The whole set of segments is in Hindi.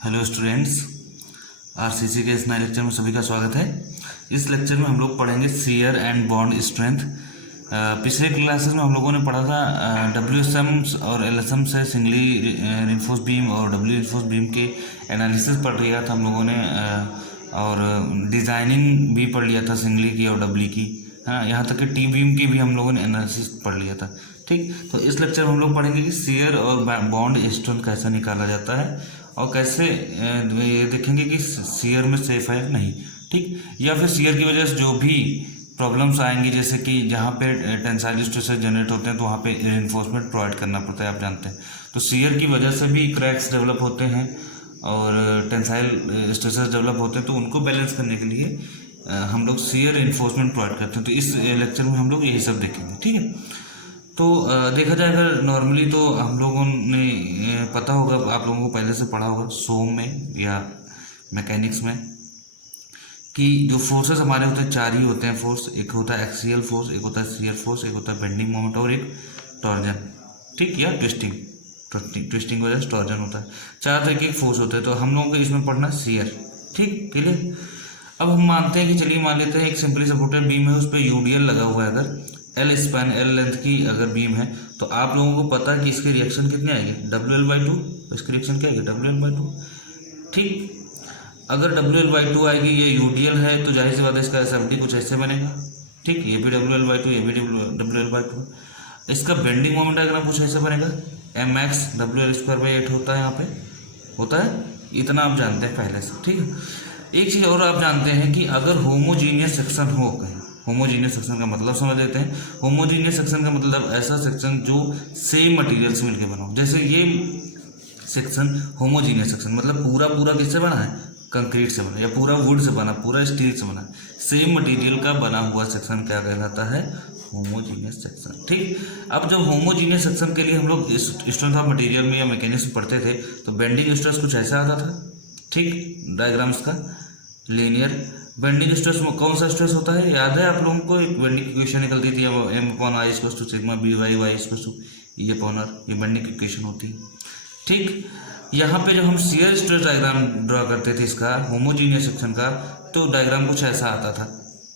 हेलो स्टूडेंट्स, आरसीसी के इस नए लेक्चर में सभी का स्वागत है। इस लेक्चर में हम लोग पढ़ेंगे शियर एंड बॉन्ड स्ट्रेंथ। पिछले क्लासेस में हम लोगों ने पढ़ा था डब्ल्यूएसएम और एलएसएम से सिंगली रिइंफोर्स्ड बीम और डब्ल्यू रिइंफोर्स्ड बीम के एनालिसिस पढ़ लिया था हम लोगों ने, और डिज़ाइनिंग भी पढ़ लिया था सिंगली की और डब्ली की, है ना। यहाँ तक कि टी बीम की भी हम लोगों ने एनालिसिस पढ़ लिया था। ठीक, तो इस लेक्चर में हम लोग पढ़ेंगे कि शियर और बॉन्ड स्ट्रेंथ कैसे निकाला जाता है और कैसे ये देखेंगे कि शियर में सेफ है नहीं, ठीक, या फिर शियर की वजह से जो भी प्रॉब्लम्स आएंगी, जैसे कि जहाँ पे टेंसाइल स्ट्रेसेस जनरेट होते हैं तो वहाँ पे रिइंफोर्समेंट प्रोवाइड करना पड़ता है, आप जानते हैं। तो शियर की वजह से भी क्रैक्स डेवलप होते हैं और टेंसाइल स्ट्रेसेस डेवलप होते हैं, तो उनको बैलेंस करने के लिए हम लोग शियर रिइंफोर्समेंट प्रोवाइड करते हैं। तो इस लेक्चर में हम लोग यही सब देखेंगे, ठीक है। तो देखा जाए अगर नॉर्मली तो हम लोगों ने पता होगा, आप लोगों को पहले से पढ़ा होगा सोम में या मैकेनिक्स में, कि जो फोर्सेस हमारे होते हैं चार ही होते हैं फोर्स। एक होता है एक्सियल फोर्स, एक होता है शियर फोर्स, एक होता है बेंडिंग मोमेंट और एक टॉर्जन, ठीक, या ट्विस्टिंग वजह से टॉर्जन होता है। चार तरीके के फोर्स होते हैं, तो हम लोगों को इसमें पढ़ना शियर, ठीक, क्लियर। अब हम मानते हैं कि चलिए मान लेते हैं एक सिंपली सपोर्टेड बीम है, उस पर यूडीएल लगा हुआ है। अगर एल स्पैन, एल लेंथ की अगर बीम है तो आप लोगों को पता है कि इसकी रिएक्शन कितनी आएगी, WL/2। इसकी रिएक्शन क्या आएगी, WL/2, ठीक। अगर WL/2 आएगी, ये यूडीएल है, तो जाहिर सी बात है इसका एसएफडी कुछ ऐसे बनेगा, ठीक। ये भी WL/2, ये भी WL/2। इसका बेंडिंग मोमेंट डायग्राम कुछ ऐसे बनेगा, mx WL²/8 होता है, यहाँ पे होता है, इतना आप जानते हैं पहले से, ठीक है। एक चीज़ और आप जानते हैं कि अगर होमोजीनियस सेक्शन हो कहीं, होमोजीनियस सेक्शन का मतलब समझ लेते हैं। होमोजीनियस सेक्शन का मतलब ऐसा सेक्शन जो सेम मटेरियल से मिलकर बना हो। जैसे ये सेक्शन होमोजीनियस सेक्शन मतलब पूरा पूरा किससे बना है, कंक्रीट से बना, या पूरा वुड से बना, पूरा स्टील से बना, सेम मटेरियल का बना हुआ सेक्शन क्या कहलाता है, होमोजीनियस सेक्शन, ठीक। अब जब होमोजीनियस सेक्शन के लिए हम लोग स्ट्रेंथ ऑफ मटेरियल में या मैकेनिक्स पढ़ते थे तो बेंडिंग स्ट्रेस कुछ ऐसा आता था, ठीक, डायग्राम्स का लीनियर। बेंडिंग स्ट्रेस में कौन सा स्ट्रेस होता है, याद है आप लोगों को, एक बेंडिंग की इक्वेशन निकलती थी, M/I = σ BY E/R, ये बेंडिंग की इक्वेशन होती है, ठीक। यहाँ पे जब हम शियर स्ट्रेस डायग्राम ड्रॉ करते थे इसका होमोजीनियस सेक्शन का, तो डायग्राम कुछ ऐसा आता था,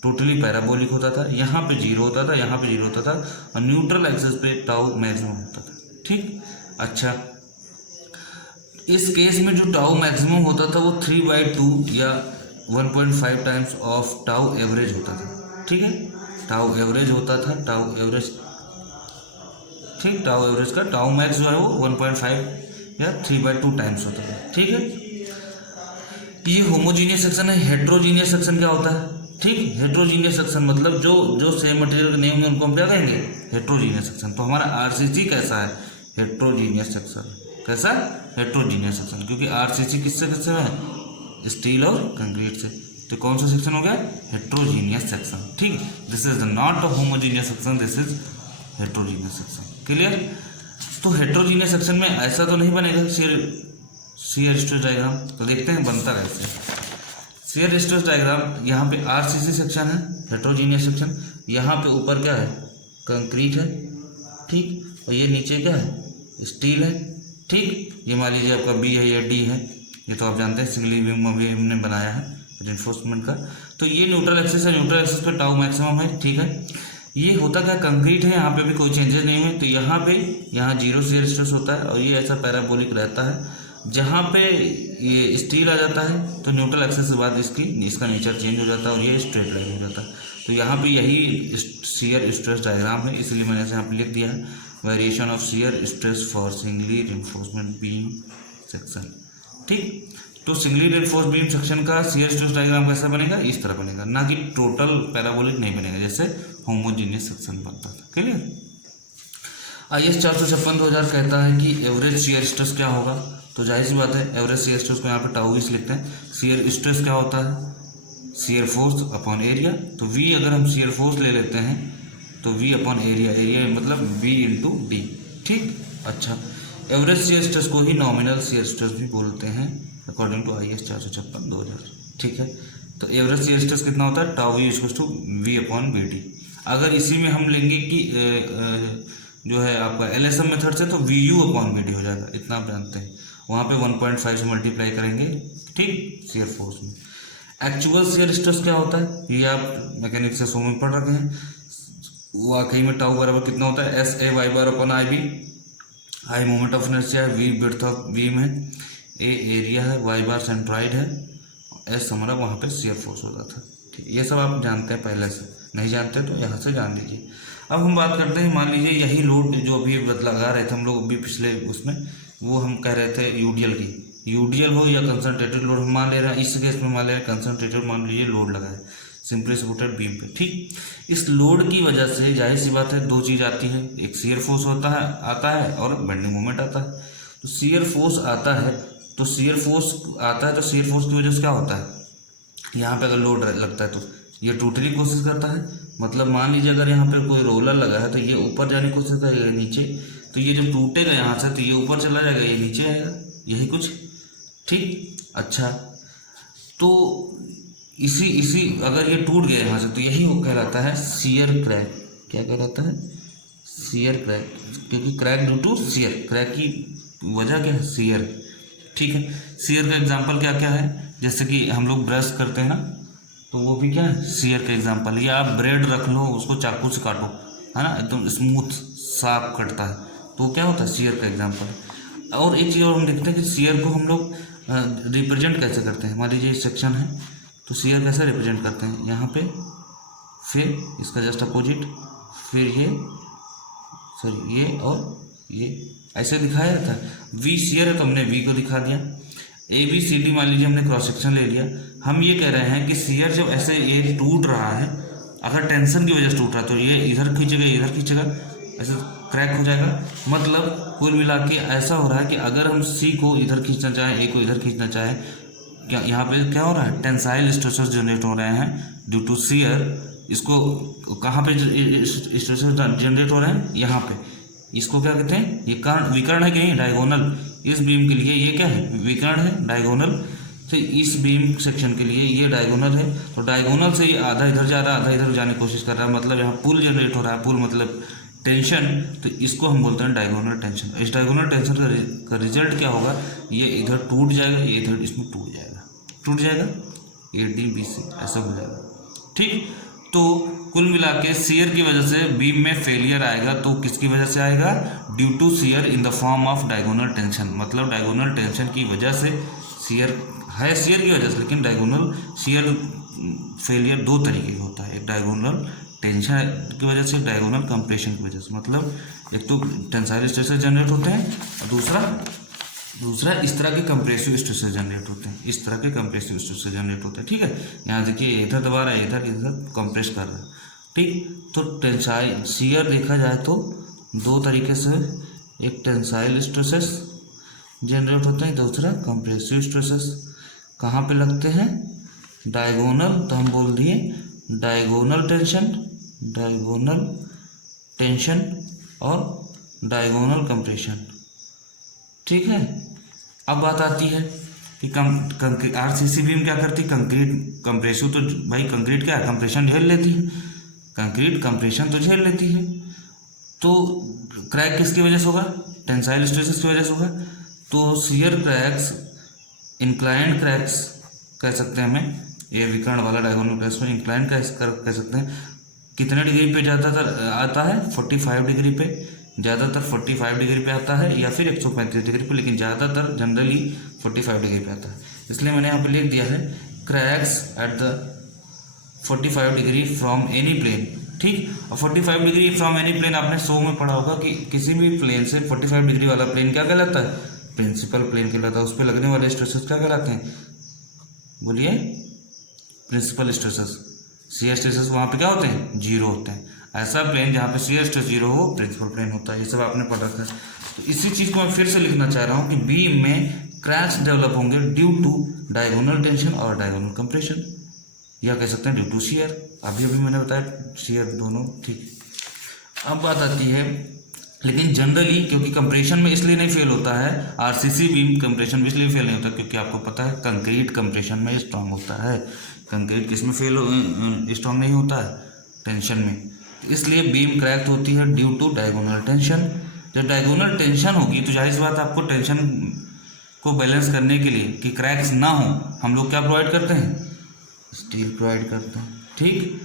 टोटली पैराबोलिक होता था। यहाँ पे जीरो होता था, यहाँ पे जीरो होता था, और न्यूट्रल एक्सिस पे टाउ मैक्सिमम होता था, ठीक। अच्छा, इस केस में जो टाउ मैक्सिमम होता था वो 3/2 या 1.5 टाइम्स ऑफ टाउ एवरेज होता था, ठीक है। टाउ एवरेज होता था, टाउ एवरेज, ठीक, टाउ एवरेज का टाउ मैक्स जो है वो 1.5 या 3/2 टाइम्स होता था, ठीक है। ये होमोजीनियस सेक्शन है। हेट्रोजीनियस सेक्शन क्या होता है, ठीक, हेट्रोजीनियस सेक्शन मतलब जो सेम मटेरियल के नेम में उनको हम क्या कहेंगे, हेट्रोजीनियस सेक्शन। तो हमारा आरसीसी कैसा है, हेट्रोजीनियस सेक्शन, कैसा, हेट्रोजीनियस सेक्शन, क्योंकि आरसीसी किससे किससे है, स्टील और कंक्रीट से। तो कौन सा सेक्शन हो गया, हेट्रोजीनियस सेक्शन, ठीक। This is not a homogeneous section, this is heterogeneous section, clear. तो हेट्रोजीनियस सेक्शन में ऐसा तो नहीं बनेगा शियर स्ट्रेस डायग्राम। तो देखते हैं बनता कैसे शियर स्ट्रेस डायग्राम। यहाँ पे आरसीसी सेक्शन है, हेट्रोजीनियस सेक्शन, यहाँ पे ऊपर क्या है, कंक्रीट है, ठीक, और ये नीचे क्या है, स्टील है, ठीक। ये मान लीजिए आपका बी है या डी है, ये तो आप जानते हैं सिंगली बीम अभी हमने बनाया है रिइंफोर्समेंट का। तो ये न्यूट्रल एक्सिस है, न्यूट्रल एक्सिस पे टाउ मैक्सिमम है, ठीक है। ये होता क्या, कंक्रीट है, यहाँ पे भी कोई चेंजेस नहीं हुए, तो यहाँ जीरो शियर स्ट्रेस होता है, और ये ऐसा पैराबोलिक रहता है। जहाँ पे ये स्टील आ जाता है तो न्यूट्रल एक्सिस के बाद इसका नेचर चेंज हो जाता है और ये स्ट्रेट लाइन हो जाता है। तो यहाँ पे यही शियर स्ट्रेस डायग्राम है, इसलिए मैंने यहाँ पे लिख दिया है variation of shear stress for singly reinforcement beam section, ठीक। तो सिंगली रिइंफोर्स्ड बीम सेक्शन का शियर स्ट्रेस डायग्राम कैसा बनेगा, इस तरह बनेगा, ना कि टोटल पैराबोलिक नहीं बनेगा जैसे होमोजीनियस सेक्शन बनता था, क्लियर। IS 456/2000 कहता है कि एवरेज शियर स्ट्रेस क्या होगा। तो जाहिर सी बात है एवरेज शियर स्ट्रेस को यहाँ पे टाउ इस लिखते हैं। शियर स्ट्रेस क्या होता है, शियर फोर्स अपॉन एरिया। तो V अगर हम शियर फोर्स ले लेते हैं तो V अपॉन एरिया, एरिया मतलब V इंटू डी, ठीक। अच्छा, एवरेज शियर स्ट्रेस को ही नॉमिनल शियर स्ट्रेस भी बोलते हैं अकॉर्डिंग टू IS 456/2000, ठीक है। तो एवरेज शियर स्ट्रेस कितना होता है, टाउ V अपॉन BD। अगर इसी में हम लेंगे कि जो है आपका LSM मेथड से, तो VU अपॉन BD हो जाएगा, इतना आप जानते हैं। वहाँ पे 1.5 से मल्टीप्लाई करेंगे, ठीक, शियर फोर्स में। एक्चुअल शियर स्ट्रेस क्या होता है, ये आप मैकेनिक्स से में पढ़ रखे हैं। वाकई में टाउ बराबर कितना होता है, S A Y bar upon I B, I moment of inertia है, वी विड्थ ऑफ बीम है, ए एरिया है, वाई बार सेंट्रॉइड है, एस हमारा वहाँ पे शियर फोर्स होता था। ठीक, ये सब आप जानते हैं पहले से, नहीं जानते तो यहाँ से जान लीजिए। अब हम बात करते हैं, मान लीजिए यही लोड जो अभी लगा रहे थे हम लोग अभी पिछले उसमें, वो हम कह रहे थे यूडीएल की, यूडीएल हो या कंसंट्रेटेड लोड हम मान ले रहे हैं, इस केस में मान ले रहे हैं कंसंट्रेटेड, मान लीजिए लोड लगा है सिंपली सपोर्टेड बीम पे। ठीक, इस लोड की वजह से जाहिर सी बात है दो चीज़ आती है, एक शियर फोर्स आता है और बेंडिंग मोमेंट आता है। तो शियर फोर्स आता है तो शियर फोर्स की वजह से क्या होता है, यहाँ पे अगर लोड लगता है तो ये टूटने की कोशिश करता है। मतलब मान लीजिए अगर यहाँ पे कोई रोलर लगा है तो ये ऊपर जाने की कोशिश करेगा नीचे, तो ये जब टूटेगा यहाँ से तो ये ऊपर चला जाएगा, ये नीचे आएगा, यही कुछ। ठीक, अच्छा, तो इसी अगर ये टूट गया यहाँ से तो यही वो कहलाता है शियर क्रैक। क्या कहलाता है, शियर क्रैक, क्योंकि crack due to shear, crack की वजह क्या है, शियर। ठीक है, शियर का एग्जांपल क्या क्या है, जैसे कि हम लोग ब्रश करते हैं ना, तो वो भी क्या है, शियर का एग्जांपल। या आप ब्रेड रख लो, उसको चाकू से काटो, है ना, एकदम स्मूथ साफ कटता है, तो क्या होता है, शियर का एग्जांपल। और एक चीज़ और हम देखते हैं कि शियर को हम लोग रिप्रेजेंट कैसे करते हैं। मान लीजिए सेक्शन है तो शियर कैसे रिप्रेजेंट करते हैं, यहाँ पे, फिर इसका जस्ट अपोजिट, फिर ये और ये ऐसे दिखाया जाता है। वी शियर है तो हमने वी को दिखा दिया। ए बी सी डी मान लीजिए हमने क्रॉस सेक्शन ले लिया। हम ये कह रहे हैं कि शियर जब ऐसे ये टूट रहा है, अगर टेंशन की वजह से टूट रहा है तो ये इधर खींचेगा, ऐसे क्रैक हो जाएगा। मतलब कुल मिला के ऐसा हो रहा है कि अगर हम सी को इधर खींचना चाहें, ए को इधर खींचना चाहें, क्या यहाँ पे क्या हो रहा है, टेंसाइल स्ट्रेसेस जनरेट हो रहे हैं ड्यू टू शियर। इसको कहाँ पे स्ट्रेसेस जनरेट हो रहे हैं, यहाँ पे। इसको क्या कहते हैं, ये विकर्ण है कि नहीं, डायगोनल। इस बीम के लिए ये क्या है, विकर्ण है, डायगोनल। तो इस बीम सेक्शन के लिए ये डायगोनल है, तो डायगोनल से ये आधा इधर जा रहा है, आधा इधर जाने की कोशिश कर रहा है, मतलब यहाँ पुल जनरेट हो रहा है। पुल मतलब टेंशन, तो इसको हम बोलते हैं डायगोनल टेंशन। इस डायगोनल टेंशन का रिजल्ट क्या होगा, ये इधर टूट जाएगा, ये इधर इसमें टूट जाएगा, ए डी बी सी ऐसा हो जाएगा। ठीक, तो कुल मिला के शियर की वजह से बीम में फेलियर आएगा, तो किसकी वजह से आएगा, due to shear in the form of diagonal tension. मतलब डायगोनल टेंशन की वजह से शियर है, शियर की वजह से, लेकिन डायगोनल शियर फेलियर दो तरीके का होता है, एक डायगोनल टेंशन की वजह से, डायगोनल कंप्रेशन की वजह से। मतलब एक तो टेंसाइल स्ट्रेसेस जनरेट होते हैं और दूसरा इस तरह के कंप्रेसिव स्ट्रेसेस जनरेट होते हैं, इस तरह के कंप्रेसिव स्ट्रेसेस जनरेट होते हैं। ठीक है, यहाँ देखिए इधर दबा रहा है, इधर कंप्रेस कर रहा है। ठीक, तो टेंसाइल शियर देखा जाए तो दो तरीके से, एक टेंसाइल स्ट्रेसेस जनरेट होते हैं, दूसरा कंप्रेसिव स्ट्रेसेस। कहाँ पे लगते हैं, डायगोनल, तो हम बोल दिए डायगोनल टेंशन और डायगोनल कंप्रेशन। ठीक है, अब बात आती है कि आरसीसी बीम क्या करती है, कंक्रीट कंप्रेसिव, तो भाई कंक्रीट क्या है, कंप्रेशन झेल लेती है, कंक्रीट कंप्रेशन तो झेल लेती है। तो क्रैक किसकी वजह से होगा, टेंसाइल स्ट्रेसेस की वजह से होगा। तो शियर क्रैक्स, इंक्लाइंड क्रैक्स कह सकते हैं हमें, ये विकर्ण वाला डायगोनल क्रैक्स में इंक्लाइंड क्रैक्स कह सकते हैं। कितने डिग्री पे ज़्यादातर आता है, 45 डिग्री पे, ज़्यादातर 45 डिग्री पे आता है, या फिर 135 डिग्री पे, लेकिन ज़्यादातर जनरली 45 डिग्री पे आता है। इसलिए मैंने यहाँ पे लिख दिया है cracks at the 45 degree from any plane. ठीक, और 45 डिग्री फ्रॉम एनी प्लेन आपने 100 में पढ़ा होगा कि किसी भी प्लेन से 45 डिग्री वाला प्लेन क्या कहलाता है, प्रिंसिपल प्लेन कहलाता है। उस पर लगने वाले स्ट्रेसेस क्या कहलाते हैं, बोलिए, प्रिंसिपल स्ट्रेसेस। शियर स्ट्रेसेस वहाँ पे क्या होते हैं, जीरो होते हैं। ऐसा प्लेन जहाँ पे शियर स्ट्रेस जीरो हो प्रिंसिपल प्लेन होता है। ये सब आपने पढ़ा था। तो इसी चीज़ को मैं फिर से लिखना चाह रहा हूँ कि बीम में क्रैक्स डेवलप होंगे ड्यू टू डायगोनल टेंशन और डायगोनल कंप्रेशन, या कह सकते हैं ड्यू टू शियर। अभी मैंने बताया शियर दोनों। ठीक, अब बात आती है, लेकिन जनरली क्योंकि कंप्रेशन में इसलिए नहीं फेल होता है, आरसीसी बीम कंप्रेशन में इसलिए फेल नहीं होता क्योंकि आपको पता है कंक्रीट कंप्रेशन में स्ट्रांग होता है। कंक्रीट किस में स्ट्रांग नहीं होता है, टेंशन में। इसलिए बीम क्रैक्ट होती है ड्यू टू डायगोनल टेंशन। जब डायगोनल टेंशन होगी तो जाहिर सी बात आपको टेंशन को बैलेंस करने के लिए कि क्रैक्स ना हो, हम लोग क्या प्रोवाइड करते हैं, स्टील प्रोवाइड करते हैं। ठीक,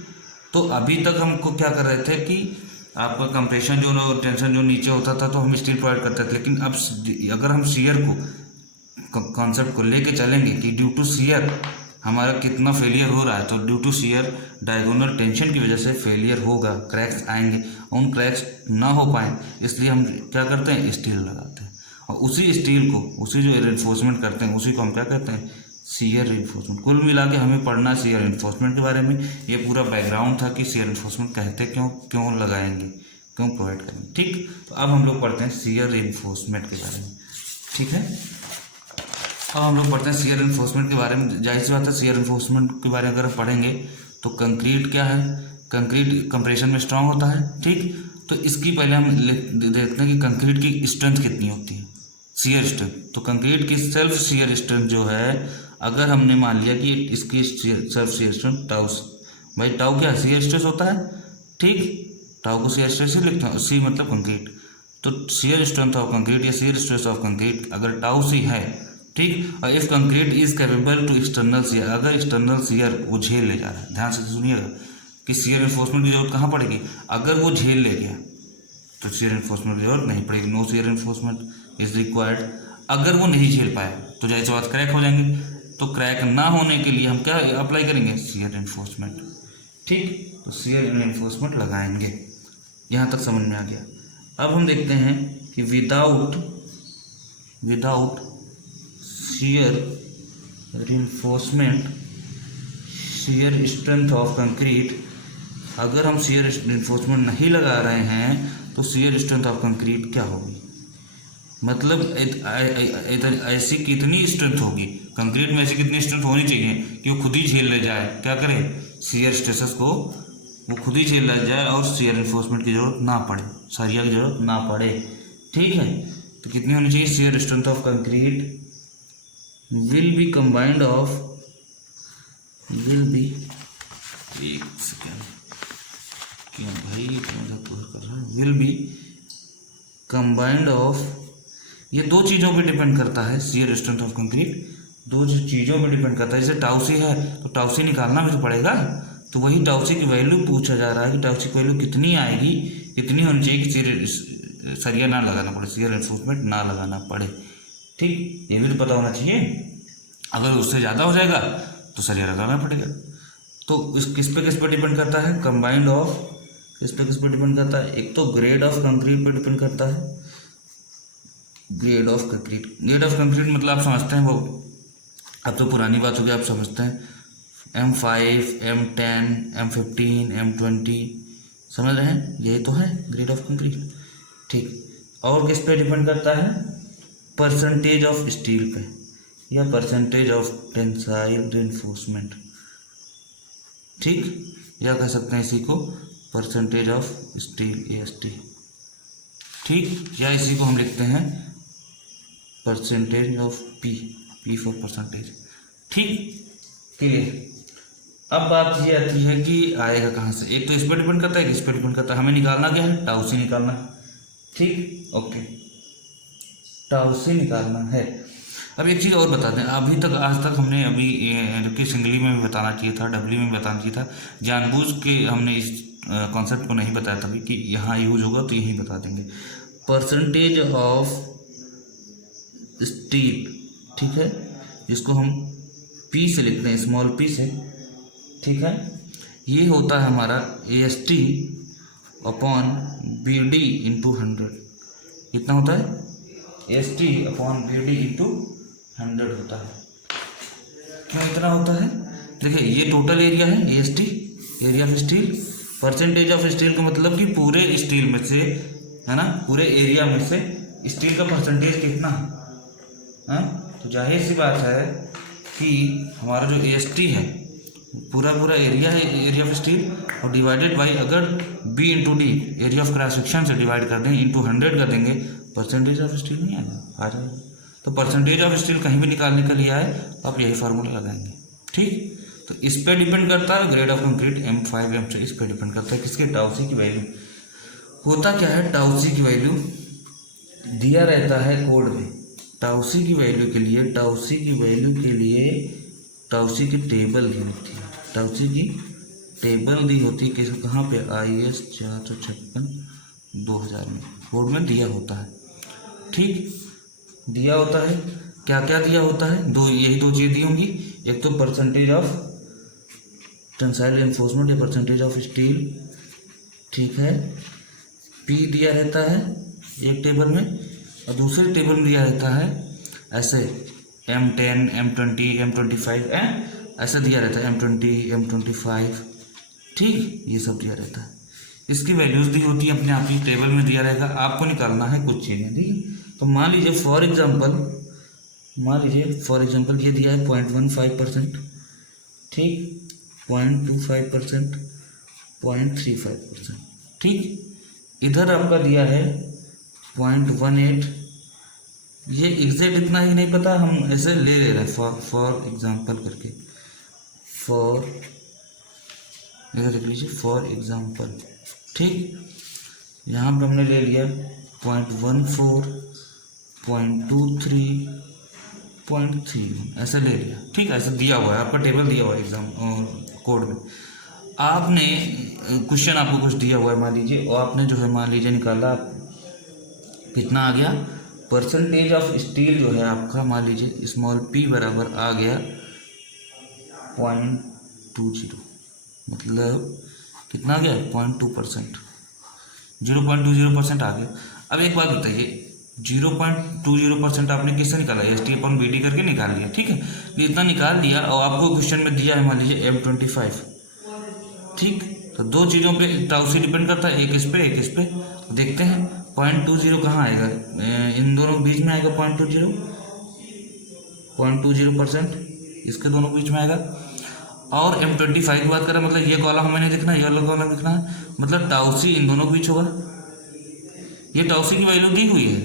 तो अभी तक हमको क्या कर रहे थे कि आपका कंप्रेशन जो टेंशन जो नीचे होता था तो हम स्टील प्रोवाइड करते थे, लेकिन अब अगर हम शियर को कॉन्सेप्ट को लेके चलेंगे कि ड्यू टू शियर हमारा कितना फेलियर हो रहा है, तो due to shear diagonal tension की वजह से फेलियर होगा, क्रैक्स आएंगे, उन क्रैक्स ना हो पाए इसलिए हम क्या करते हैं, स्टील लगाते हैं। और उसी स्टील को, उसी जो रेनफोर्समेंट करते हैं उसी को हम क्या कहते हैं, शियर रेनफोर्समेंट। कुल मिला के हमें पढ़ना शियर रेनफोर्समेंट के बारे में। ये पूरा बैकग्राउंड था कि शियर रेनफोर्समेंट कहते क्यों लगाएंगे, क्यों प्रोवाइड करेंगे। ठीक, तो अब हम लोग पढ़ते हैं शियर रेनफोर्समेंट के बारे में। ठीक है, अब हम लोग पढ़ते हैं शियर रेनफोर्समेंट के बारे में। जाहिर सी बात है, शियर रेनफोर्समेंट के बारे में अगर पढ़ेंगे तो कंक्रीट क्या है, कंक्रीट कंप्रेशन में स्ट्रांग होता है। ठीक, तो इसकी पहले हम देखते हैं कि कंक्रीट की स्ट्रेंथ कितनी होती है, शियर स्ट्रेंथ। तो कंक्रीट की सेल्फ शियर स्ट्रेंथ जो है, अगर हमने मान लिया कि इसकी सेल्फ शियर स्ट्रेंथ टाउ, भाई टाउ क्या शियर स्ट्रेस होता है। ठीक, टाउ को शियर स्ट्रेस ही लिखते हैं, सी मतलब कंक्रीट। तो शियर स्ट्रेंथ ऑफ कंक्रीट या शियर स्ट्रेस ऑफ कंक्रीट अगर टाउ सी है, ठीक, और if concrete is capable to external shear, अगर एक्सटर्नल शियर वो झेल ले जा रहा है, ध्यान से सुनिएगा कि शियर रेनफोर्समेंट की जरूरत कहाँ पड़ेगी, अगर वो झेल ले गया तो शियर रेनफोर्समेंट की जरूरत नहीं पड़ेगी, no shear reinforcement is required. अगर वो नहीं झेल पाए तो जाहिर सी बात क्रैक हो जाएंगे, तो क्रैक ना होने के लिए हम क्या अप्लाई करेंगे, शियर रेनफोर्समेंट। ठीक, तो शियर रेनफोर्समेंट लगाएंगे। यहाँ तक समझ में आ गया। अब हम देखते हैं कि without shear reinforcement, shear strength of concrete, अगर हम शियर रेनफोर्समेंट नहीं लगा रहे हैं तो शियर स्ट्रेंथ ऑफ कंक्रीट क्या होगी, मतलब ऐसी कितनी स्ट्रेंथ होगी कंक्रीट में, ऐसी कितनी स्ट्रेंथ होनी चाहिए कि वो खुद ही झेल ले जाए, क्या करे, शियर स्ट्रेसेस को वो खुद ही झेल ले जाए और शियर रेनफोर्समेंट की जरूरत ना पड़े, सरिया की जरूरत ना पड़े। ठीक है, तो कितनी होनी चाहिए, shear strength of concrete will be combined of, एक सेकेंड, क्यों भाई इतना पूरा कर रहा है, विल बी कंबाइंड ऑफ, ये दो चीज़ों पे डिपेंड करता है, शियर स्ट्रेंथ ऑफ कंक्रीट दो चीज़ों पे डिपेंड करता है। जैसे टाउसी है तो टाउसी निकालना भी तो पड़ेगा, तो वही टाउसी की वैल्यू पूछा जा रहा है कि टाउसी की वैल्यू कितनी आएगी, कितनी होनी चाहिए कि सरिया ना लगाना पड़े, शियर रेनफोर्समेंट ना लगाना पड़े। ठीक, ये भी तो पता होना चाहिए, अगर उससे ज़्यादा हो जाएगा तो सरिया लगाना पड़ेगा। तो इस किस पे डिपेंड करता है, कंबाइंड ऑफ, किस पे डिपेंड करता है, एक तो ग्रेड ऑफ कंक्रीट पे डिपेंड करता है, grade of concrete, grade of concrete मतलब आप समझते हैं, वो अब तो पुरानी बात हो गई, आप समझते हैं M5, M10, M15, M20, समझ रहे हैं, यही तो है ग्रेड ऑफ कंक्रीट। ठीक, और किस पे डिपेंड करता है, परसेंटेज ऑफ स्टील पे या परसेंटेज ऑफ टेंसाइल रेनफोर्समेंट। ठीक, या कह सकते हैं इसी को परसेंटेज ऑफ स्टील, EST। ठीक, या इसी को हम लिखते हैं percentage of P for percentage. ठीक, क्लियर। अब बात ये आती है कि आएगा कहाँ से, एक तो इस पर डिपेंड करता है, इस पर डिपेंड करता है, हमें निकालना क्या है, टाउसी निकालना। ठीक, ओके, टाउसी निकालना है। अब एक चीज़ और बता दें, अभी तक आज तक हमने अभी सिंगली में भी बताना चाहिए था, डबली में भी बताना चाहिए था, जानबूझ के हमने इस कॉन्सेप्ट को नहीं बताया तभी कि यहाँ यूज होगा तो यही बता देंगे, परसेंटेज ऑफ स्टील। ठीक है, जिसको हम P से लिखते हैं, स्मॉल p से। ठीक है, ये होता है हमारा AST अपॉन BD इंटू 100। कितना होता है, AST अपॉन BD इंटू 100 होता है। क्यों इतना होता है, देखिए ये टोटल एरिया है, AST area of steel, percentage of steel का मतलब कि पूरे स्टील में से, है ना, पूरे एरिया में से स्टील का परसेंटेज कितना है। तो जाहिर सी बात है कि हमारा जो AST है पूरा एरिया है, एरिया ऑफ स्टील, और डिवाइडेड बाई अगर B into D area of cross section से डिवाइड कर दें, इंटू 100 कर देंगे, परसेंटेज ऑफ स्टील नहीं आ जाएगा। तो परसेंटेज ऑफ स्टील कहीं भी निकालने के लिए आए तो आप यही फार्मूला लगाएंगे। ठीक, तो इस पर डिपेंड करता है grade of concrete M5, M6, इस पर डिपेंड करता है किसके, टाउसी की वैल्यू। होता क्या है, टाउसी की वैल्यू दिया रहता है कोड में, टाउसी की वैल्यू के लिए टाउसी की टेबल दी होती है, टाउसी की टेबल दी होती है किस कहाँ पे IS 456/2000 में बोर्ड में दिया होता है। ठीक, दिया होता है, क्या क्या दिया होता है, यही दो चीज़ दी होंगी, एक तो परसेंटेज ऑफ टेंसाइल एनफोर्समेंट या परसेंटेज ऑफ स्टील, ठीक है, P दिया रहता है एक टेबल में, और दूसरे टेबल में दिया रहता है ऐसे M10, M20, M25 ऐसा दिया रहता है, M20, M25, ठीक, ये सब दिया रहता है। इसकी वैल्यूज दी होती है अपने आप ही, टेबल में दिया रहेगा, आपको निकालना है कुछ चीज़ें, ठीक है। तो मान लीजिए फॉर एग्जांपल ये दिया है 0.15%, ठीक, 0.25%, 0.35%, ठीक। इधर आपका दिया है 0.18, ये एग्जैक्ट इतना ही नहीं पता, हम ऐसे ले रहे हैं फॉर एग्जांपल करके, इधर देख लीजिए फॉर एग्जांपल, ठीक। यहाँ पे हमने ले लिया 0.14, 0.23, 0.31 ऐसे ले लिया, ठीक है, ऐसे दिया हुआ है, आपका टेबल दिया हुआ है एग्जाम कोड में। आपने क्वेश्चन आपको कुछ दिया हुआ है मान लीजिए, और आपने जो है मान लीजिए निकाला, कितना आ गया, परसेंटेज ऑफ स्टील जो है आपका मान लीजिए स्मॉल p बराबर आ गया 0.20, मतलब कितना आ गया 0.2%, 0.20% आ गया। अब एक बात बताइए, 0.20% आपने किससे निकाला, ST/BD करके निकाल लिया, ठीक है, ये इतना निकाल लिया, और आपको क्वेश्चन में दिया है मान लीजिए M25, ठीक। तो दो चीज़ों पे टाउसी डिपेंड करता है, एक इस पे एक इस पे, देखते हैं 0.20 कहाँ आएगा, इन दोनों के बीच में आएगा 0.20%, इसके दोनों बीच में आएगा। और M25 की बात करें, मतलब ये कॉलम हमें नहीं दिखना, ये वाला कॉलम दिखना है, मतलब टाउसी इन दोनों के बीच होगा। ये टाउसी की वैल्यू दी हुई है,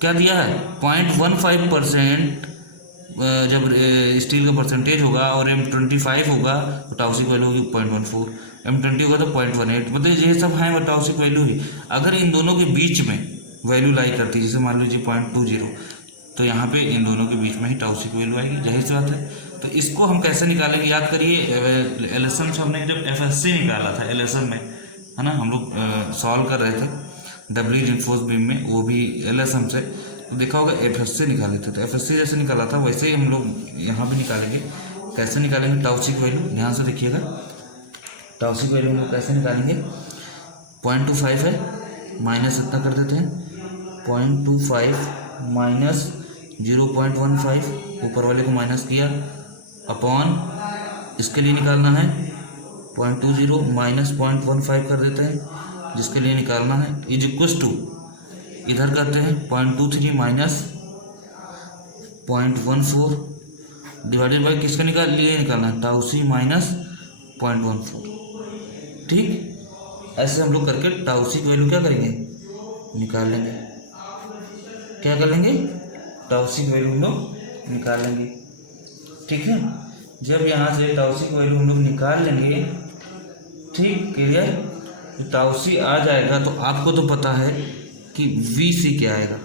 क्या दिया है 0.15%, जब स्टील का परसेंटेज होगा और M25 होगा तो टाउसी की वैल्यू होगी 0.14, M20 होगा तो 0.18, मतलब ये सब हैं वो टाउसी की वैल्यू ही। अगर इन दोनों के बीच में वैल्यू लाई करती है, जैसे मान लीजिए 0.20, तो यहाँ पे इन दोनों के बीच में ही टाउसी की वैल्यू आएगी, जाहिर सी बात है। तो इसको हम कैसे निकालेंगे, याद करिए LSM से हमने जब FSC निकाला था, LSM में है ना, हम लोग सॉल्व कर रहे थे डब्ल्यू रिइंफोर्स्ड बीम में, वो भी LSM से, तो देखा होगा FSC निकाले थे, तो FSC जैसे निकाला था वैसे ही हम लोग यहाँ पे निकालेंगे। कैसे निकालेंगे टाउसी की वैल्यू, ध्यान से देखिएगा, टाउसी की वैल्यू हम लोग कैसे निकालेंगे, 0.25 है, माइनस इतना कर देते हैं, 0.25 माइनस 0.15, ऊपर वाले को माइनस किया, अपॉन इसके लिए निकालना है 0.20 माइनस 0.15 कर देते हैं, जिसके लिए निकालना है, इज इक्वस टू, इधर करते हैं 0.23 माइनस 0.14 डिवाइडेड बाई किसका लिए निकालना है, टाउसी माइनस 0.14, ठीक। ऐसे हम लोग करके टाउसी की वैल्यू क्या करेंगे, निकाल लेंगे, क्या कर लेंगे, टाउसी की वैल्यू हम लोग निकाल लेंगे, ठीक है। जब यहाँ से टाउसी की वैल्यू हम लोग निकाल लेंगे, ठीक, क्लियर, टाउसी आ जाएगा, तो आपको तो पता है कि VC क्या आएगा,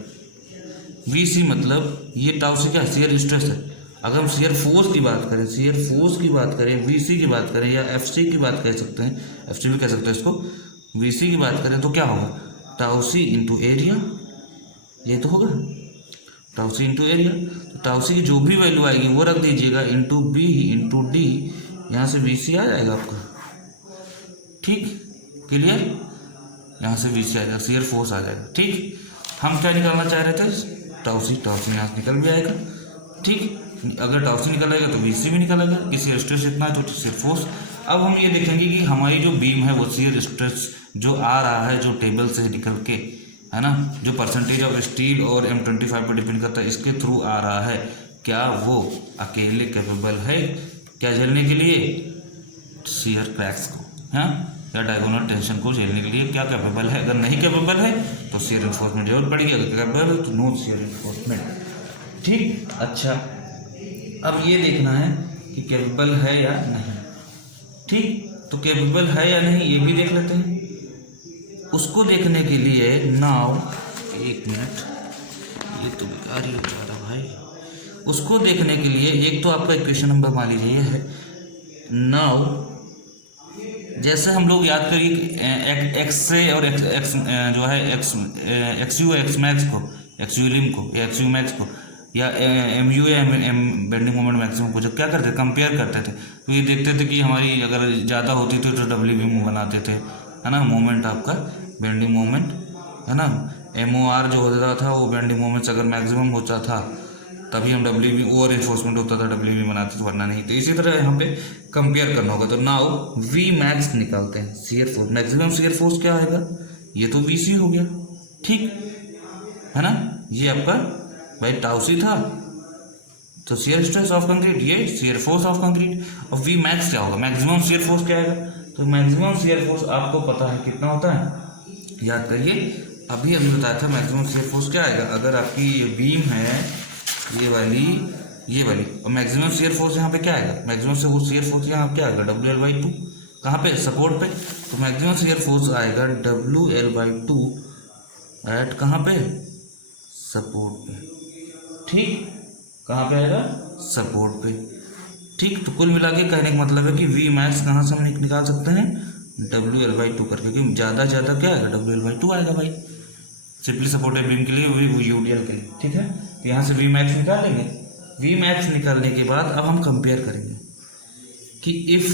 VC मतलब ये टाउसी क्या, शियर स्ट्रेस है। अगर हम शियर फोर्स की बात करें, VC की बात करें, या FC की बात कर सकते हैं, FC भी कह सकते हैं इसको, VC की बात करें तो क्या होगा, टाउसी इंटू एरिया, ये तो होगा टाउसी इंटू एरिया। तो टाउसी की जो भी वैल्यू आएगी वो रख दीजिएगा, इंटू B इंटू D, यहाँ से VC आ जाएगा आपका, ठीक, क्लियर, यहाँ से VC आ जाएगा, शियर फोर्स आ जाएगा, ठीक। हम क्या निकालना चाह रहे थे, टाउसी यहाँ से निकल भी आएगा, ठीक। अगर टाउसी निकल आएगा तो VC भी निकल आएगा, किसी स्ट्रेस इतना है तो शियर फोर्स। अब हम ये देखेंगे कि हमारी जो बीम है वो शियर स्ट्रेस जो आ रहा है, जो टेबल से निकल के, है ना, जो परसेंटेज ऑफ स्टील और M25 पर डिपेंड करता है, इसके थ्रू आ रहा है, क्या वो अकेले कैपेबल है क्या झेलने के लिए, शियर क्रैक्स को, हाँ, या डायगोनल टेंशन को झेलने के लिए क्या कैपेबल है। अगर नहीं कैपेबल है तो शियर रिइंफोर्समेंट जरूरत पड़ेगी, अगर कैपेबल है तो नो शियर रिइंफोर्समेंट, ठीक। अच्छा, अब ये देखना है कि कैपेबल है या नहीं, ठीक। तो कैपेबल है या नहीं ये भी देख लेते हैं। उसको देखने के लिए नाउ, एक मिनट, ये तो बेकार ही हो जा रहा भाई। उसको देखने के लिए एक तो आपका इक्वेशन नंबर मान लीजिए ये है। नाउ जैसे हम लोग याद करिए एक्स से और एक्स जो है एक्स यू एक्स मैक्स को, एक्स यू लिम को, एक्स यू मैक्स को, या एम यू या एम बेंडिंग मोमेंट मैक्सिमम को जब क्या करते थे, कंपेयर करते थे, तो ये देखते थे कि हमारी अगर ज़्यादा होती थी तो डब्ल्यू भी बनाते थे, है ना, मोमेंट आपका बेंडिंग मोमेंट, है ना। एम ओ आर जो होता था वो बेंडिंग मोमेंट्स अगर मैक्सिमम होता था तभी हम डब्ल्यू भी, ओवर इन्फोर्समेंट होता था डब्ल्यू भी बनाते थे, वरना नहीं। तो इसी तरह यहाँ पे कंपेयर करना होगा। तो नाउ वी मैक्स निकालते हैं, shear force, maximum shear force क्या आएगा, ये तो वी सी हो गया, ठीक है ना। ये आपका भाई टाउ सी था, तो शियर स्ट्रेस ऑफ कंक्रीट, ये शियर फोर्स ऑफ कंक्रीट। और वी मैक्स क्या होगा, मैक्सिमम शियर फोर्स क्या आएगा, तो मैक्सिमम शियर फोर्स आपको पता है कितना होता है, याद करिए, अभी हमने बताया था मैक्सिमम शियर फोर्स क्या आएगा। अगर आपकी ये बीम है ये वाली और मैक्सिमम शियर फोर्स यहाँ पे क्या आएगा, मैक्सिमम शियर फोर्स यहाँ क्या आएगा, WL/2, कहाँ पे, सपोर्ट पे। तो मैक्सिमम शियर फोर्स आएगा WL/2 एट कहाँ पे, सपोर्ट पे, ठीक, कहाँ पे आएगा, सपोर्ट पे, ठीक। तो कुल मिला के कहने का मतलब है कि वी मैक्स कहाँ से हम निकाल सकते हैं, WL/2 करके, क्योंकि ज़्यादा क्या आएगा, WL/2 आएगा भाई, सिंपली सपोर्टेड बीम के लिए, वो यूडीएल के लिए, ठीक है। तो यहाँ से वी मैक्स निकाल लेंगे। वी मैक्स निकालने के बाद अब हम कंपेयर करेंगे कि इफ़,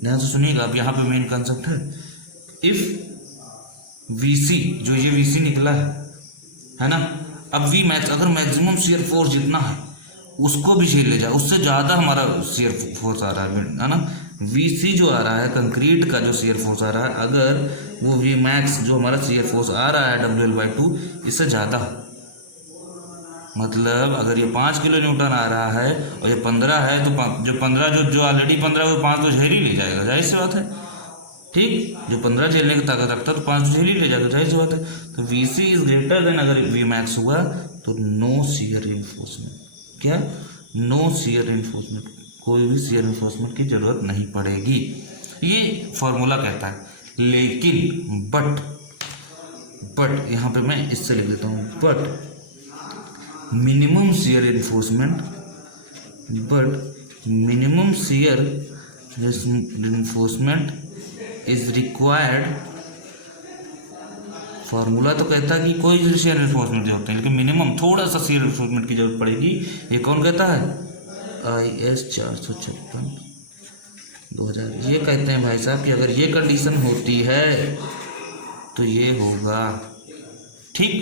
ध्यान से सुनिएगा, अब यहाँ पे मेन कंसेप्ट है, इफ़ वीसी, जो ये वीसी निकला है ना, अब वी मैक्स अगर मैक्सिमम शियर फोर्स जितना है उसको भी झेल ले जाए, उससे ज़्यादा हमारा शियर फोर्स आ रहा है ना, वीसी जो आ रहा है कंक्रीट का जो शियर फोर्स आ रहा है, अगर वो वी मैक्स जो हमारा शियर फोर्स आ रहा है WL/2 इससे ज़्यादा, मतलब अगर ये 5 किलो न्यूटन आ रहा है और ये 15 है, तो जो 15 जो ऑलरेडी 15 वो 5 तो झेल ही ले जाएगा, जाहिर सी बात है, ठीक। जो 15 झेलने की ताकत रखता है तो 5 झेल ही ले जाएगा, जाहिर सी बात है। तो वीसी इज ग्रेटर देन, अगर वी मैक्स हुआ तो नो शियर इन्फोर्समेंट, क्या, नो शियर इन्फोर्समेंट, कोई भी शियर इन्फोर्समेंट की जरूरत नहीं पड़ेगी, ये फॉर्मूला कहता है। लेकिन बट यहाँ पे मैं इससे लिख देता हूँ, but minimum shear enforcement, but minimum shear reinforcement is required, formula तो कहता है कि कोई शेयर इन्फोर्समेंट जो होते हैं, लेकिन मिनिमम थोड़ा सा शेयर इन्फोर्समेंट की जरूरत पड़ेगी। ये कौन कहता है, IS 456 2000, ये कहते हैं भाई साहब कि अगर ये कंडीशन होती है तो ये होगा, ठीक,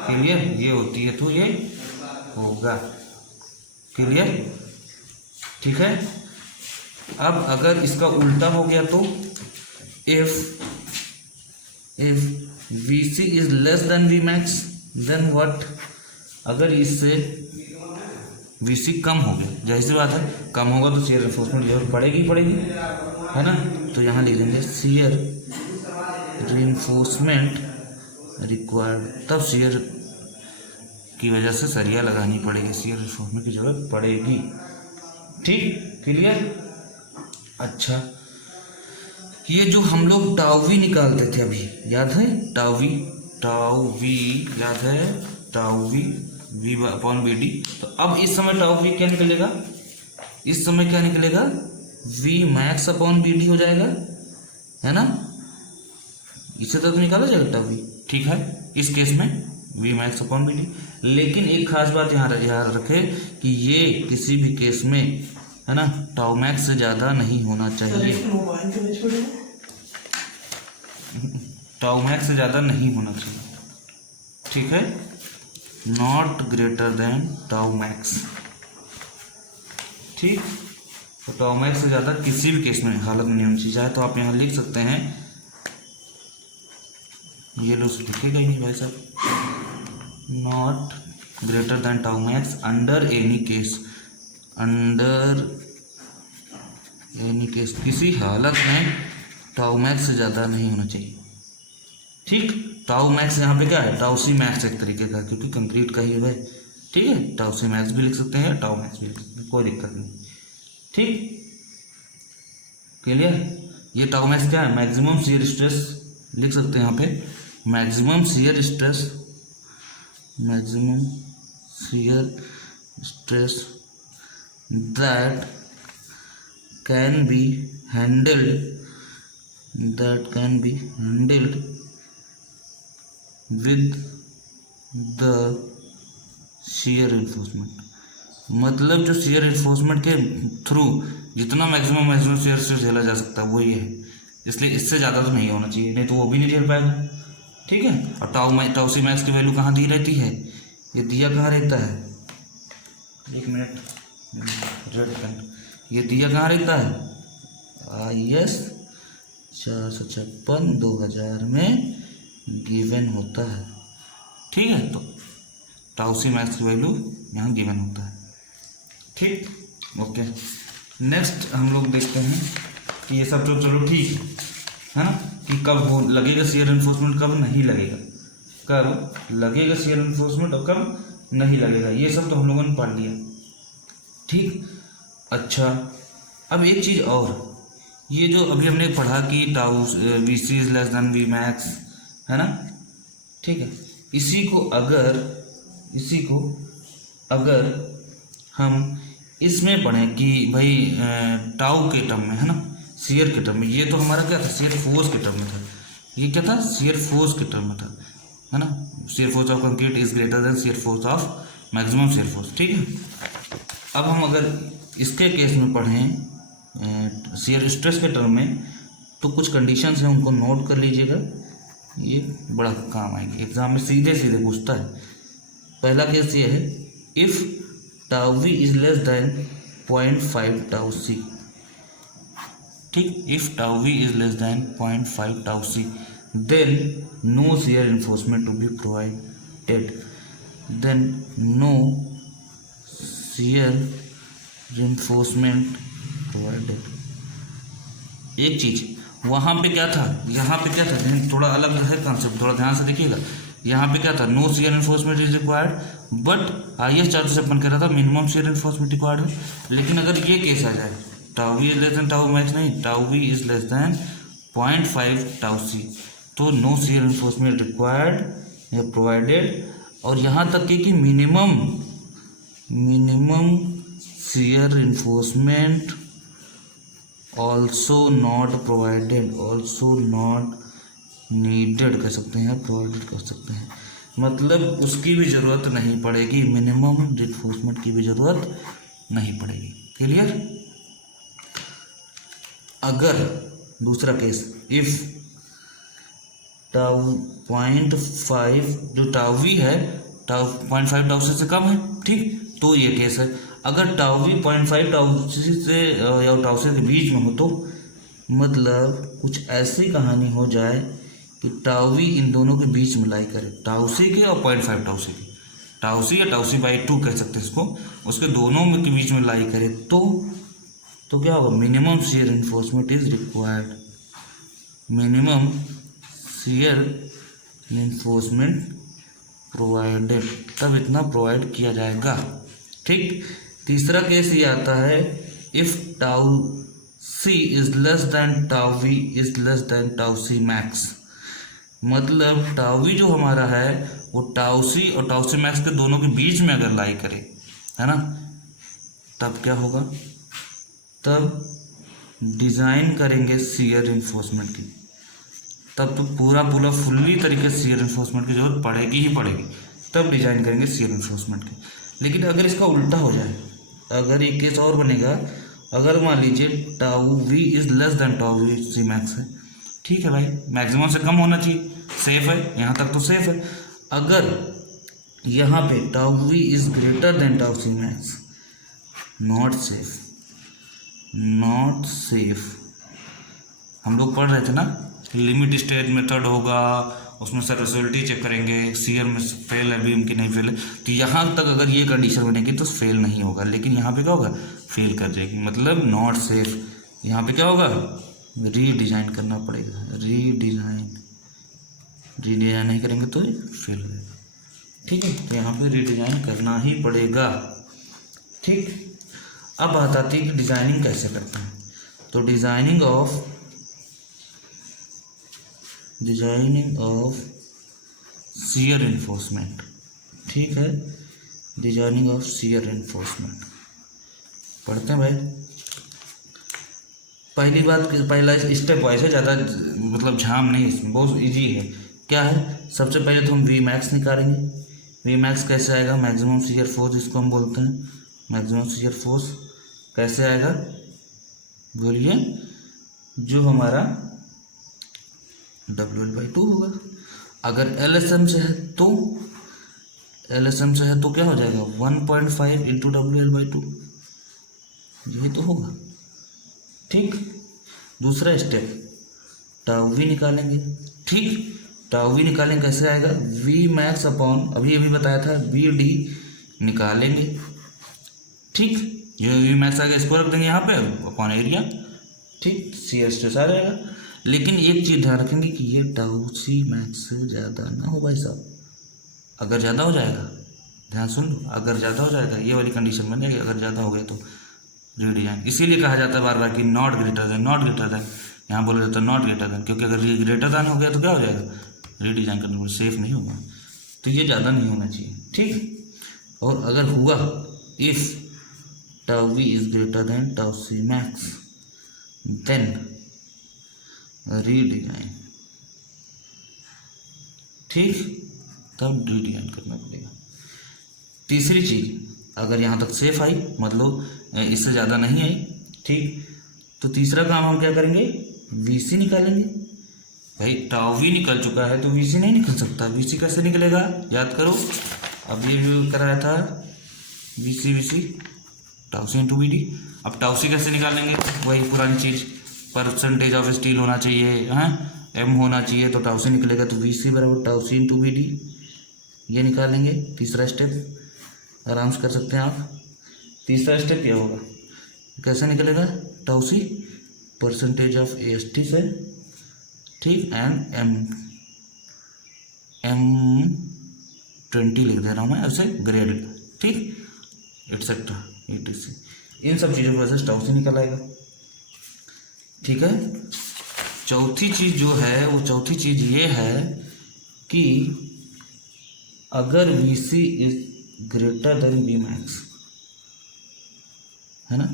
क्लियर, ये होती है तो ये होगा, क्लियर, ठीक है। अब अगर इसका उल्टा हो गया तो if VC is less than V max then what, अगर इससे VC कम हो गया, जाहिर सी बात है, कम होगा तो शियर रिइंफोर्समेंट की जरूरत पड़ेगी, है ना। तो यहाँ लिख देंगे शियर रिइंफोर्समेंट रिक्वायर्ड, तब शियर की वजह से सरिया लगानी पड़ेगी, शियर रिइंफोर्समेंट की जरूरत पड़ेगी, ठीक, क्लियर। अच्छा, ये जो हम लोग टाउ वी निकालते थे अभी, याद है, टाउ वी याद है, टाउ वी V/BD। तो अब इस समय टाउ वी क्या निकलेगा, इस समय क्या निकलेगा, V max/BD हो जाएगा, है ना, इससे तो निकाला जाएगा टाउ वी, ठीक है, इस केस में V max/BD। लेकिन एक खास बात यहाँ रखे कि ये किसी भी केस में, है ना, टाउ मैक्स से ज़्यादा नहीं होना चाहिए, टाउ मैक्स से ज़्यादा नहीं होना चाहिए, ठीक है, not greater than tau max, ठीक। तो टाउ मैक्स से ज़्यादा किसी भी केस में हालत में नहीं होनी चाहिए। चाहे तो आप यहाँ लिख सकते हैं, ये लो लिखेगा ही नहीं भाई साहब, not greater than tau max under any case, किसी हालत में टाउ मैक्स से ज़्यादा नहीं होना चाहिए, ठीक। टाउ मैक्स यहाँ पे क्या है, टाउ सी मैक्स एक तरीके का, क्योंकि कंक्रीट का ही है, ठीक है, टाउ सी मैक्स भी लिख सकते हैं, टाउ मैक्स भी लिख सकते हैं, कोई दिक्कत नहीं, ठीक, क्लियर। ये टाउ मैक्स क्या है, मैक्सिमम शियर स्ट्रेस लिख सकते हैं यहाँ पे, maximum shear stress maximum shear stress that can be handled with the shear enforcement. मतलब जो शियर इन्फोर्समेंट के थ्रू जितना मैक्सिमम शियर से झेला जा सकता है वही है, इसलिए इससे ज़्यादा तो नहीं होना चाहिए, नहीं तो वो भी नहीं झेल पाएगा। ठीक है, और टाउ सी मैक्स की वैल्यू कहाँ दी रहती है, ये दिया कहाँ रहता है, एक मिनट, रेड पेन, ये दिया कहाँ रहता है, IS 456 2000 में गिवन होता है। ठीक है, तो टाउ सी मैक्स की वैल्यू यहाँ गिवन होता है। ठीक, ओके। नेक्स्ट हम लोग देखते हैं कि ये सब तो चलो ठीक है ना, कि कब हो लगेगा शियर इन्फोर्समेंट, कब नहीं लगेगा, कब लगेगा शियर इन्फोर्समेंट और कब नहीं लगेगा, ये सब तो हम लोगों ने पढ़ लिया। ठीक, अच्छा, अब एक चीज़ और, ये जो अभी हमने पढ़ा कि tau VC is less then V max, है ना। ठीक है, इसी को अगर हम इसमें पढ़ें कि भाई टाउ के टर्म में, है ना, शियर के टर्म में, ये तो हमारा क्या था, शियर फोर्स के टर्म में था, ये क्या था, शियर फोर्स के टर्म में था, है ना। Shear force of concrete is greater then shear force of maximum shear force. ठीक है, अब हम अगर इसके केस में पढ़ें शियर स्ट्रेस के टर्म में, तो कुछ कंडीशंस हैं, उनको नोट कर लीजिएगा, ये बड़ा काम आएंगे, एग्जाम में सीधे सीधे पूछता है। पहला केस ये है, if tau we is less than 0.5 tau c. ठीक, if tau we is less than 0.5 tau c then no shear enforcement to be provided, then no shear enforcement provided. एक चीज वहाँ पे क्या था, यहाँ पे क्या था, थोड़ा अलग है कॉन्सेप्ट, थोड़ा ध्यान से देखिएगा। यहाँ पे क्या था, no shear reinforcement is required, but IS 456 कह रहा था मिनिमम शियर इन्फोर्समेंट रिक्वायर्ड है। लेकिन अगर ये केस आ जाए, tau we is less than tau max नहीं, tau we is less than 0.5 tau c, तो नो शियर इन्फोर्समेंट रिक्वायर्ड या प्रोवाइडेड, और यहाँ तक कि minimum shear enforcement also not provided, also not needed कह सकते हैं, प्रोवाइडेड कर सकते हैं, मतलब उसकी भी ज़रूरत नहीं पड़ेगी, मिनिमम रिइंफोर्समेंट की भी ज़रूरत नहीं पड़ेगी। क्लियर। अगर दूसरा केस, इफ़ टाउ 0.5 जो टाउ वी है, टाउ 0.5 टाउ से कम है, ठीक, तो ये केस है। अगर टाउ वी 0.5 टाउ से या टाउ से के बीच में हो, तो मतलब कुछ ऐसी कहानी हो जाए कि टाउ वी इन दोनों के बीच में लाई करे, टाउ सी के और 0.5 टाउ सी के, टाउ सी या टाउ सी बाई 2 कह सकते हैं इसको, उसके दोनों में के बीच में लाई करे, तो क्या होगा, minimum shear reinforcement is required, minimum shear enforcement provided, तब इतना प्रोवाइड किया जाएगा। ठीक। तीसरा केस ये आता है, if tau C is less than tau we is less than tau C max, मतलब टाउ वी जो हमारा है वो टाउ सी और टाउ सी मैक्स के दोनों के बीच में अगर लाई करे, है ना, तब क्या होगा, तब डिज़ाइन करेंगे शियर इन्फोर्समेंट की, तब तो पूरा फुल्ली तरीके से शियर इन्फोर्समेंट की जरूरत पड़ेगी ही पड़ेगी, तब डिज़ाइन करेंगे शियर इन्फोर्समेंट की। लेकिन अगर इसका उल्टा हो जाए, अगर एक केस और बनेगा, अगर मान लीजिए tau we is less than tau V C max है, ठीक है भाई, मैक्सिमम से कम होना चाहिए, सेफ है, यहाँ तक तो सेफ है। अगर यहाँ पे tau we is greater than tau C max, not safe, not safe. हम लोग पढ़ रहे थे ना, लिमिट स्टेज मेथड होगा, उसमें सर्विसिबिलिटी चेक करेंगे, शियर में फेल है बीम की नहीं फेल है, तो यहाँ तक अगर ये कंडीशन बनेगी तो फेल नहीं होगा, लेकिन यहाँ पे क्या होगा, फेल कर जाएगी, मतलब नॉट सेफ। यहाँ पे क्या होगा, रीडिज़ाइन करना पड़ेगा, रीडिज़ाइन नहीं करेंगे तो फेल हो जाएगा। ठीक है, तो यहाँ पे रीडिज़ाइन करना ही पड़ेगा। ठीक। अब बात आती है कि डिज़ाइनिंग कैसे करते हैं, तो डिज़ाइनिंग ऑफ शियर इन्फोर्समेंट, ठीक है, डिजाइनिंग ऑफ शियर रेनफोर्समेंट पढ़ते हैं भाई। पहली बात, पहला स्टेप वाइज है, ज़्यादा मतलब झाम नहीं, इसमें बहुत इजी है। क्या है, सबसे पहले तो हम वी मैक्स निकालेंगे। वी मैक्स कैसे आएगा, मैक्सिमम शियर फोर्स इसको हम बोलते हैं। मैक्सिमम शियर फोर्स कैसे आएगा बोलिए, जो हमारा WL/2 होगा। अगर LSM से है तो क्या हो जाएगा, 1.5 इंटू WL/2, यही तो होगा। ठीक, दूसरा स्टेप टाउ वी निकालेंगे। ठीक, टाउ वी निकालेंगे, कैसे आएगा, वी मैक्स अपॉन, अभी बताया था, VD निकालेंगे। ठीक, जो वी मैक्स आ गया इसको रख देंगे यहाँ पे अपॉन एरिया। ठीक, शियर स्ट्रेस आ जाएगा। लेकिन एक चीज़ ध्यान रखेंगे कि ये टाउ सी मैक्स से ज़्यादा ना हो भाई साहब। अगर ज़्यादा हो जाएगा, ध्यान सुन लो, अगर ज़्यादा हो जाएगा ये वाली कंडीशन बन जाएगी, अगर ज़्यादा हो गया तो रीडिजाइन। इसीलिए कहा जाता है बार बार कि नॉट ग्रेटर देन, यहाँ बोला जाता है नॉट ग्रेटर देन, क्योंकि अगर ये ग्रेटर देन हो गया तो क्या हो जाएगा, रीडिजाइन करने में सेफ नहीं होगा। तो ये ज़्यादा नहीं होना चाहिए। ठीक, और अगर हुआ, if tau we is greater than tau C max, then redesign. ठीक, तब रीडिजाइन करना पड़ेगा। तीसरी चीज़, अगर यहाँ तक सेफ आई, मतलब इससे ज़्यादा नहीं आई, ठीक, तो तीसरा काम हम क्या करेंगे, VC निकालेंगे। भाई टाउ वी निकल चुका है तो VC नहीं निकल सकता। VC कैसे निकलेगा, याद करो, अभी कराया था VC टाउ सी इंटू VD। अब टाउ सी कैसे निकालेंगे, वही पुरानी चीज़, परसेंटेज ऑफ स्टील होना चाहिए, हाँ, M होना चाहिए, तो टाउ सी निकलेगा। तो VC बराबर टाउ सी इंटू VD, ये निकालेंगे। तीसरा स्टेप आराम से कर सकते हैं आप। तीसरा स्टेप क्या होगा, कैसे निकलेगा, tau C percentage of AST से, ठीक, एंड M20 लिख दे रहा हूँ मैं ऐसे, ग्रेड, ठीक, एटसेट्रा ETC, इन सब चीज़ों की वजह से टाउ सी निकल आएगा। ठीक है, चौथी चीज़ जो है, वो चौथी चीज़ ये है कि अगर VC is greater then V max, है ना,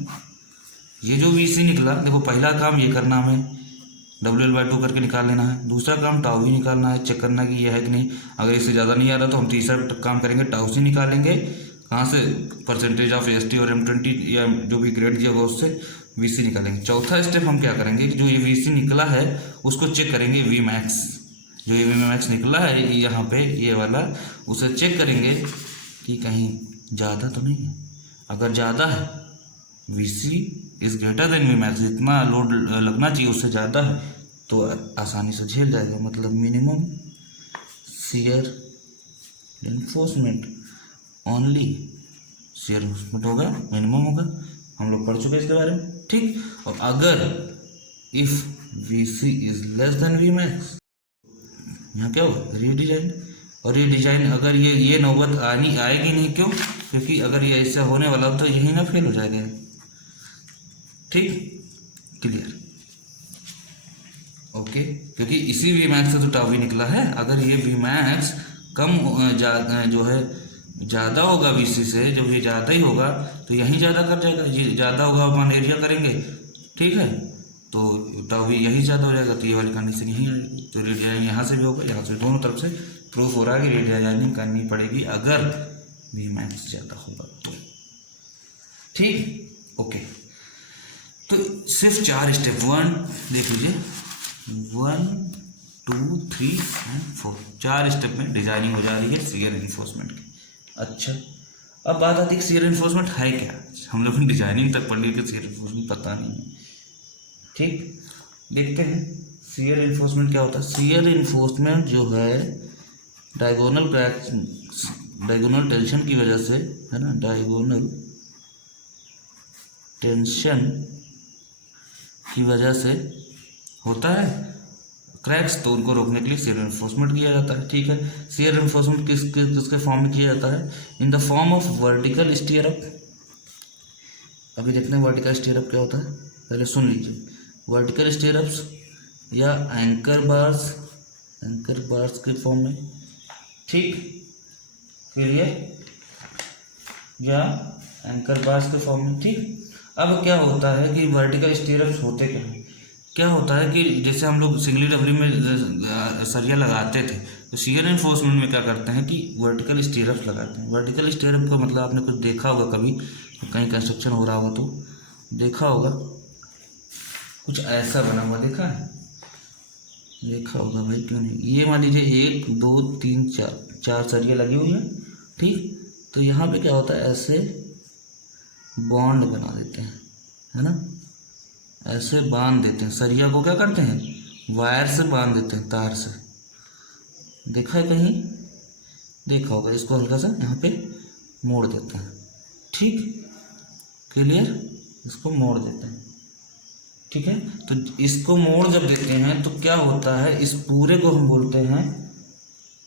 ये जो VC निकला, देखो पहला काम ये करना हमें, WL/2 करके निकाल लेना है। दूसरा काम टाउ वी निकालना है, चेक करना कि ये है कि नहीं। अगर इससे ज़्यादा नहीं आ रहा तो हम तीसरा काम करेंगे, टाउ सी निकालेंगे। कहाँ से, परसेंटेज ऑफ AST और M20 या जो भी ग्रेड दिया होगा उससे VC निकालेंगे। चौथा स्टेप हम क्या करेंगे कि जो ये VC निकला है उसको चेक करेंगे V मैक्स, जो ये V मैक्स निकला है यहाँ पे ये वाला, उसे चेक करेंगे कि कहीं ज़्यादा तो नहीं है। अगर ज़्यादा है, VC is greater then V max, जितना लोड लगना चाहिए उससे ज़्यादा है, तो आसानी से झेल जाएगा, मतलब minimum shear reinforcement, only shear reinforcement होगा, मिनिमम होगा। हम लोग पढ़ चुके हैं इसके बारे में। ठीक, और अगर if VC is less then V max, यहाँ क्या होगा, रीडिजाइन। और ये डिजाइन अगर ये नौबत आएगी नहीं, क्यों, क्योंकि अगर ये ऐसा होने वाला तो यही ना फेल हो जाएगा। ठीक, क्लियर, ओके, क्योंकि इसी V मैक्स से तो टाउ वी निकला है। अगर ये V मैक्स कम जो है ज़्यादा होगा VC से, जब ये ज़्यादा ही होगा तो यहीं ज़्यादा कर जाएगा, ये ज़्यादा होगा अपन एरिया करेंगे, ठीक है, तो टाउ वी यही ज़्यादा हो जाएगा, तो ये वाली कंडीशन यहीं आएगी। तो रेडियानिंग यहाँ से भी होगा, यहाँ से, दोनों तरफ से प्रूफ हो रहा है कि रेडियानिंग करनी पड़ेगी अगर V मैक्स ज़्यादा होगा तो। ठीक, ओके, तो सिर्फ 4 स्टेप, 1 देख लीजिए, 1 2 3 एंड 4, 4 स्टेप में डिजाइनिंग हो जा रही है शियर रेनफोर्समेंट की। अच्छा, अब बात आती है शियर रेनफोर्समेंट है क्या। हम लोग डिजाइनिंग तक पढ़ लिए कि शियर रेनफोर्समेंट पता नहीं है। ठीक, देखते हैं शियर रेनफोर्समेंट क्या होता है। शियर रेनफोर्समेंट जो है डायगोनल टेंशन की वजह से, है ना, डायगोनल टेंशन की वजह से होता है क्रैक्स, तो उनको रोकने के लिए शियर रेनफोर्समेंट किया जाता है। ठीक है, शियर रेनफोर्समेंट किसके फॉर्म में किया जाता है, in the form of vertical stirrup. अभी देखते हैं वर्टिकल स्टीयर अप क्या होता है, पहले सुन लीजिए। वर्टिकल स्टीयर अप्स या एंकर बार्स के फॉर्म में, ठीक, क्लियर, या एंकर बार्स के फॉर्म में। ठीक, अब क्या होता है कि वर्टिकल स्टीयरअप्स होते क्या हैं? क्या होता है कि जैसे हम लोग सिंगली डबली में सरिया लगाते थे, तो शियर एनफोर्समेंट में क्या करते हैं कि वर्टिकल स्टीयरअप्स लगाते हैं। वर्टिकल स्टीयरअप का मतलब आपने कुछ देखा होगा कभी, तो कहीं कंस्ट्रक्शन हो रहा होगा तो देखा होगा, कुछ ऐसा बना हुआ देखा है, देखा होगा भाई, क्यों नहीं। ये मान लीजिए 1 2 3 4 सरिया लगी हुई है। ठीक, तो यहाँ पे क्या होता है, ऐसे बॉन्ड बना देते हैं, है ना, ऐसे बांध देते हैं सरिया को। क्या करते हैं, वायर से बांध देते हैं, तार से। देखा है कहीं, देखा होगा। इसको हल्का सा यहाँ पे मोड़ देते हैं। ठीक, क्लियर, इसको मोड़ देते हैं। ठीक है, तो इसको मोड़ जब देते हैं तो क्या होता है, इस पूरे को हम बोलते हैं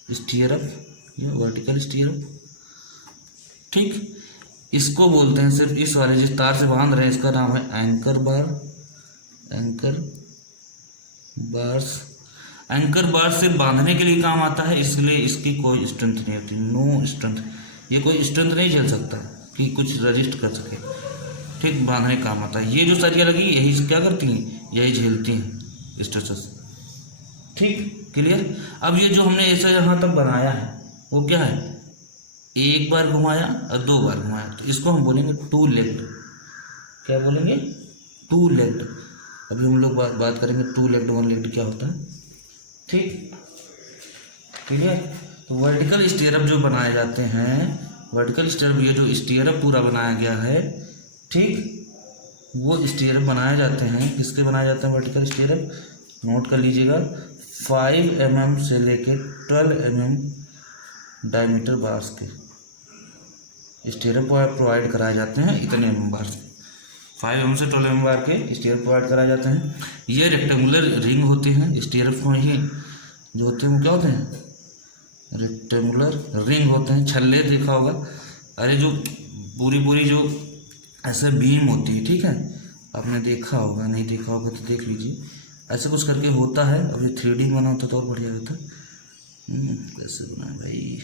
स्टीयरअप या वर्टिकल स्टीयरअप। ठीक, इसको बोलते हैं, सिर्फ इस वाले जिस तार से बांध रहे हैं इसका नाम है एंकर बार, एंकर बार्स। एंकर बार से बांधने के लिए काम आता है, इसलिए इसकी कोई स्ट्रेंथ नहीं होती, नो स्ट्रेंथ। ये कोई स्ट्रेंथ नहीं झेल सकता कि कुछ रजिस्ट कर सके। ठीक, बांधने का काम आता है। ये जो सरिया लगी यही क्या करती हैं, यही झेलती हैं स्ट्रेसेस। ठीक, क्लियर। अब ये जो हमने ऐसा यहाँ तक बनाया है वो क्या है, एक बार घुमाया और 2 बार घुमाया, तो इसको हम बोलेंगे 2 लेग्ड। क्या बोलेंगे, 2 लेग्ड। अभी हम लोग बात करेंगे 2 लेग्ड 1 लेग्ड क्या होता है। ठीक, क्लियर। तो वर्टिकल स्टीयरअप जो बनाए जाते हैं, वर्टिकल स्टीयरअप, ये जो स्टीयरअप पूरा बनाया गया है, ठीक, वो स्टीयरअप बनाए जाते हैं। किसके बनाए जाते हैं वर्टिकल स्टीयरअप, नोट कर लीजिएगा, 5 mm से लेके 12 mm डायमीटर बार्स के स्टीयरअप प्रोवाइड कराए जाते हैं। इतने mm बार्स के 5 mm से 12 mm बार के स्टीयरअप प्रोवाइड कराए जाते हैं। ये रेक्टेंगुलर रिंग होती हैं स्टीयरअप में, ही जो होते हैं वो क्या होते हैं, रेक्टेंगुलर रिंग होते हैं। छल्ले देखा होगा, अरे जो पूरी जो ऐसे बीम होती है, ठीक है, आपने देखा होगा, नहीं देखा होगा तो देख लीजिए, ऐसे कुछ करके होता है। अब ये 3D बना होता तो और बढ़िया होता। कैसे बना है भाई,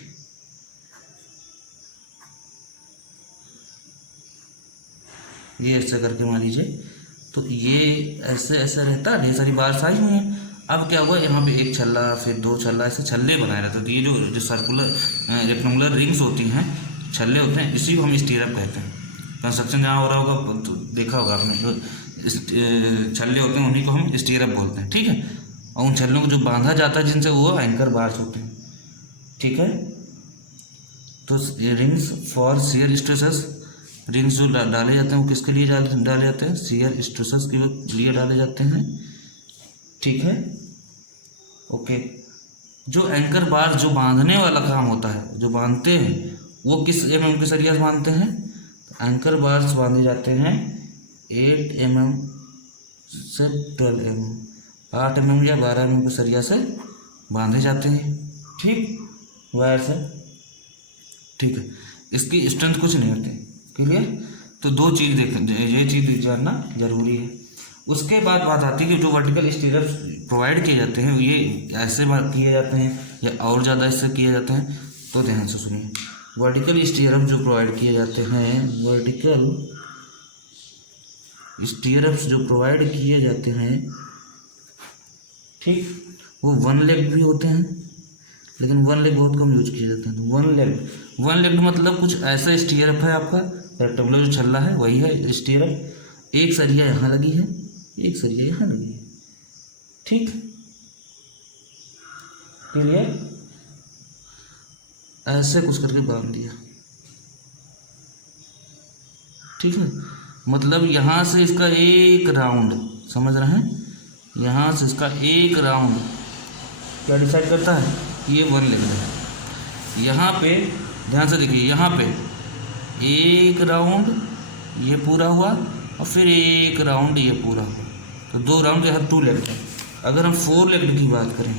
ये ऐसे करके मान लीजिए, तो ये ऐसे ऐसे रहता है, ढेर सारी बार्स आई हुई हैं। अब क्या हुआ, यहाँ पे एक छल्ला, फिर 2 छल्ला, ऐसे छल्ले बनाए रहते हैं। तो ये जो सर्कुलर रेक्टेंगुलर रिंग्स होती हैं, छल्ले होते हैं, इसी को हम स्टीयरअप कहते हैं। कंस्ट्रक्शन जहाँ हो रहा होगा तो देखा होगा आपने, जो छल्ले होते हैं उन्हीं को हम स्टीयरअप बोलते हैं। ठीक है, और उन छल्लों को जो बांधा जाता है जिनसे, वो एंकर बार्स होते हैं। ठीक है, तो ये rings for shear stresses, rings जो डाले जाते हैं वो किसके लिए डाले जाते हैं, शियर स्ट्रेसेस के लिए डाले जाते हैं। ठीक है, ओके। जो एंकर बार जो बांधने वाला काम होता है, जो बांधते हैं, वो किस mm के सरिया से बांधते हैं, एंकर बार्स बांधे जाते हैं 8 mm से 12 mm, 8 mm या 12 mm के सरिया से बांधे जाते हैं। ठीक, वायर से। ठीक है, इसकी स्ट्रेंथ कुछ नहीं होती। क्लियर, तो 2 चीज़ ये चीज़ जानना जरूरी है। उसके बाद बात आती है कि जो वर्टिकल स्टीयरअप्स प्रोवाइड किए जाते हैं, ये ऐसे किए जाते हैं या और ज़्यादा इससे किए जाते हैं। तो ध्यान से सुनिए, वर्टिकल स्टीयरअप जो प्रोवाइड किए जाते हैं, वर्टिकल स्टीयरअप्स जो प्रोवाइड किए जाते हैं, ठीक, वो 1 लेग भी होते हैं, लेकिन 1 लेग बहुत कम यूज किए जाते हैं। तो 1 लेग मतलब कुछ ऐसा स्टीयरअप है, आपका रेक्टेंगुलर जो छल्ला है वही है स्टीयरअप। एक सरिया यहाँ लगी है, एक सरिया यहाँ लगी है। ठीक, क्लियर, ऐसे कुछ करके बांध दिया। ठीक है, मतलब यहाँ से इसका एक राउंड, समझ रहे हैं, यहाँ से इसका एक राउंड क्या डिसाइड करता है, ये 1 लेग है। यहाँ पे ध्यान से देखिए, यहाँ पे एक राउंड ये पूरा हुआ और फिर एक राउंड ये पूरा हुआ, तो 2 राउंड यहाँ 2 लेग्ड है। अगर हम 4 लेग्ड की बात करें,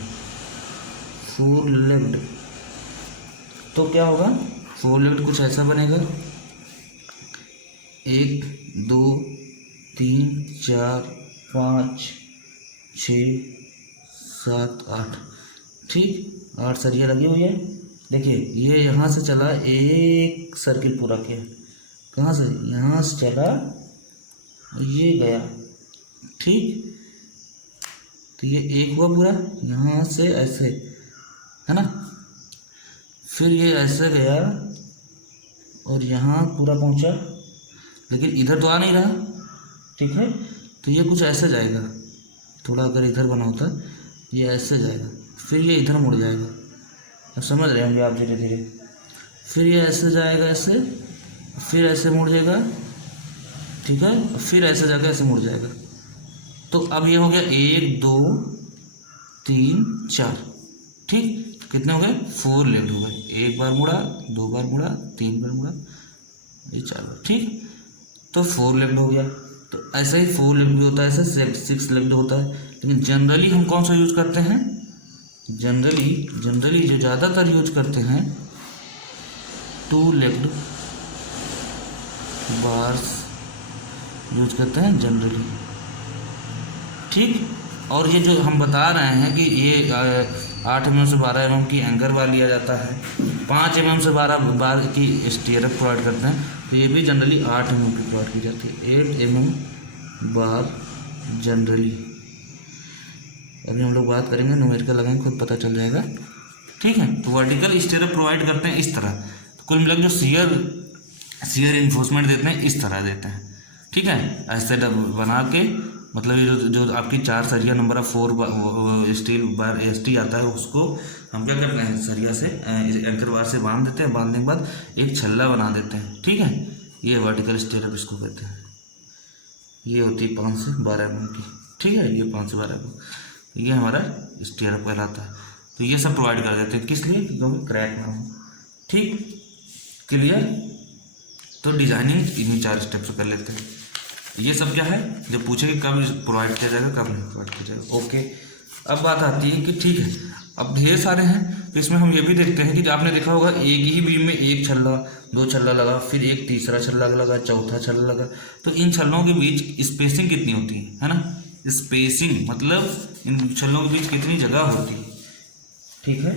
4 लेग्ड, तो क्या होगा, 4 लेग्ड कुछ ऐसा बनेगा, 1 2 3 4 5 6 7 8। ठीक, 8 सरिया लगी हुई है। देखिए ये यहाँ से चला, एक सर्किल पूरा किया, कहाँ से, यहाँ से चला, ये गया, ठीक। तो ये एक हुआ पूरा, यहाँ से ऐसे, है ना। फिर ये ऐसे गया और यहाँ पूरा पहुँचा, लेकिन इधर तो आ नहीं रहा, ठीक है। तो ये कुछ ऐसे जाएगा, थोड़ा अगर इधर बना होता ये ऐसे जाएगा, फिर ये इधर मुड़ जाएगा। अब समझ रहे होंगे आप धीरे धीरे। फिर ये ऐसे जाएगा, ऐसे, फिर ऐसे मुड़ जाएगा, ठीक है, फिर ऐसे जाकर ऐसे मुड़ जाएगा। तो अब ये हो गया 1 2 3 4, ठीक। तो कितने हो गए, 4 लेफ्ट हो गए। एक बार मुड़ा, 2 बार मुड़ा, 3 बार मुड़ा, ये 4 बार, ठीक। तो 4 लेफ्ट हो गया। तो ऐसे ही 4 लेफ्ट भी होता है, ऐसे 6 लेफ्ट होता है। लेकिन जनरली हम कौन सा यूज़ करते हैं, जनरली जो ज़्यादातर यूज करते हैं 2 लेफ्ट बार्स यूज करते हैं जनरली, ठीक। और ये जो हम बता रहे हैं कि ये 8 mm से 12 mm की एंकर बार लिया जाता है, 5 mm से 12 बार की स्टीयरअप प्रोवाइड करते हैं, तो ये भी जनरली 8 mm की प्रोवाइड की जाती है, 8 mm बार जनरली। अभी हम लोग बात करेंगे, न्यूमेरिकल लगाएंगे, खुद पता चल जाएगा, ठीक है। तो वर्टिकल स्टीयरअप प्रोवाइड करते हैं इस तरह। तो कुल मिलाकर जो शियर इन्फोर्समेंट देते हैं इस तरह देते हैं, ठीक है। ऐसे बना के, मतलब ये जो आपकी 4 सरिया number of 4 steel bar ST आता है, उसको हम क्या करते हैं, सरिया से एंकर बार से बांध देते हैं। बांधने के बाद एक छल्ला बना देते हैं, ठीक है। ये वर्टिकल स्टीयरअप इसको कहते हैं। ये होती है 5 से 12 mm की, ठीक है। ये 5 से 12 mm, ये हमारा स्टीयरअप कहलाता है। तो ये सब प्रोवाइड कर देते हैं, किस लिए, क्योंकि क्रैक ना हो, ठीक। क्लियर। तो डिजाइनिंग इन्हीं 4 स्टेप से कर लेते हैं। ये सब क्या है, जब पूछे कि कब प्रोवाइड किया जाएगा, कब नहीं प्रोवाइड किया जाएगा, ओके। अब बात आती है कि ठीक है, अब ढेर सारे हैं, तो इसमें हम ये भी देखते हैं कि आपने देखा होगा एक ही बीम में एक छल्ला, 2 छल्ला लगा, फिर एक तीसरा छल्ला लगा, चौथा छल्ला लगा। तो इन छल्लों के बीच स्पेसिंग कितनी होती है ना। स्पेसिंग मतलब इन छल्लों के बीच कितनी जगह होती है, ठीक है।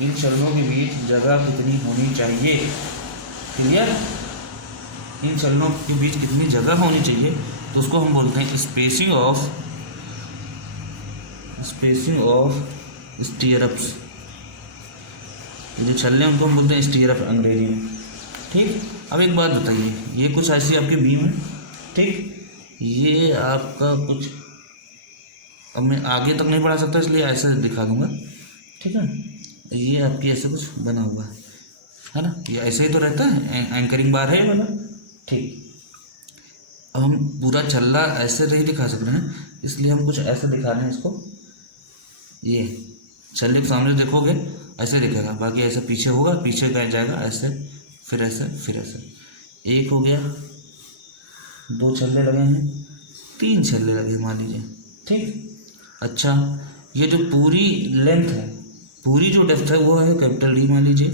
इन छल्लों के बीच जगह कितनी होनी चाहिए, क्लियर। इन छल्लों के बीच कितनी जगह होनी चाहिए, तो उसको हम बोलते हैं स्पेसिंग ऑफ स्टीयरअप्स। जो छल्ले उनको हम बोलते हैं स्टीयरअप अंग्रेजी में, ठीक। अब एक बात बताइए, ये कुछ ऐसी आपकी बीम है, ठीक। ये आपका कुछ, अब मैं आगे तक नहीं बढ़ा सकता इसलिए ऐसे दिखा दूंगा, ठीक है। ये आपकी ऐसे कुछ बना हुआ है ना, ये ऐसे ही तो रहता है, एंकरिंग बार है वाला, ठीक। अब हम पूरा छल्ला ऐसे नहीं दिखा सक रहे हैं, इसलिए हम कुछ ऐसे दिखा रहे हैं इसको। ये छल्ले के सामने देखोगे ऐसे दिखेगा, बाकी ऐसे पीछे होगा, पीछे जाएगा ऐसे, फिर ऐसे, फिर ऐसे। एक हो गया, 2 छल्ले लगे हैं, 3 छल्ले लगे मान लीजिए, ठीक। अच्छा, ये जो पूरी लेंथ है, पूरी जो डेप्थ है वो है कैपिटल D मान लीजिए,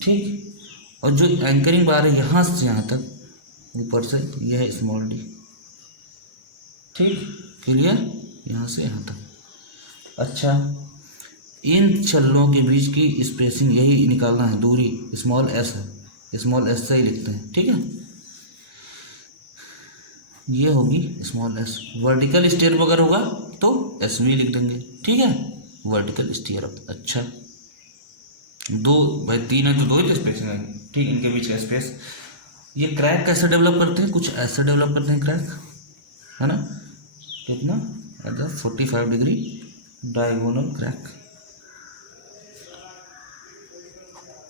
ठीक। और जो एंकरिंग बार है यहाँ से यहाँ तक ऊपर से, यह है स्मॉल d, ठीक। क्लियर, यहाँ से यहाँ तक। अच्छा, इन छल्लों के बीच की स्पेसिंग यही निकालना है, दूरी स्मॉल s है, स्मॉल s से ही लिखते हैं, ठीक है। ये होगी स्मॉल s। वर्टिकल स्टीयरअप अगर होगा तो s में लिख देंगे, ठीक है, वर्टिकल स्टीयरअप। अच्छा, 2 भाई 3 है तो 2 ही तो स्पेसिंग है, ठीक, इनके बीच का स्पेस। ये क्रैक कैसे डेवलप करते हैं, कुछ ऐसे डेवलप करते हैं क्रैक, है ना। कितना, eight the 45 degree diagonal crack,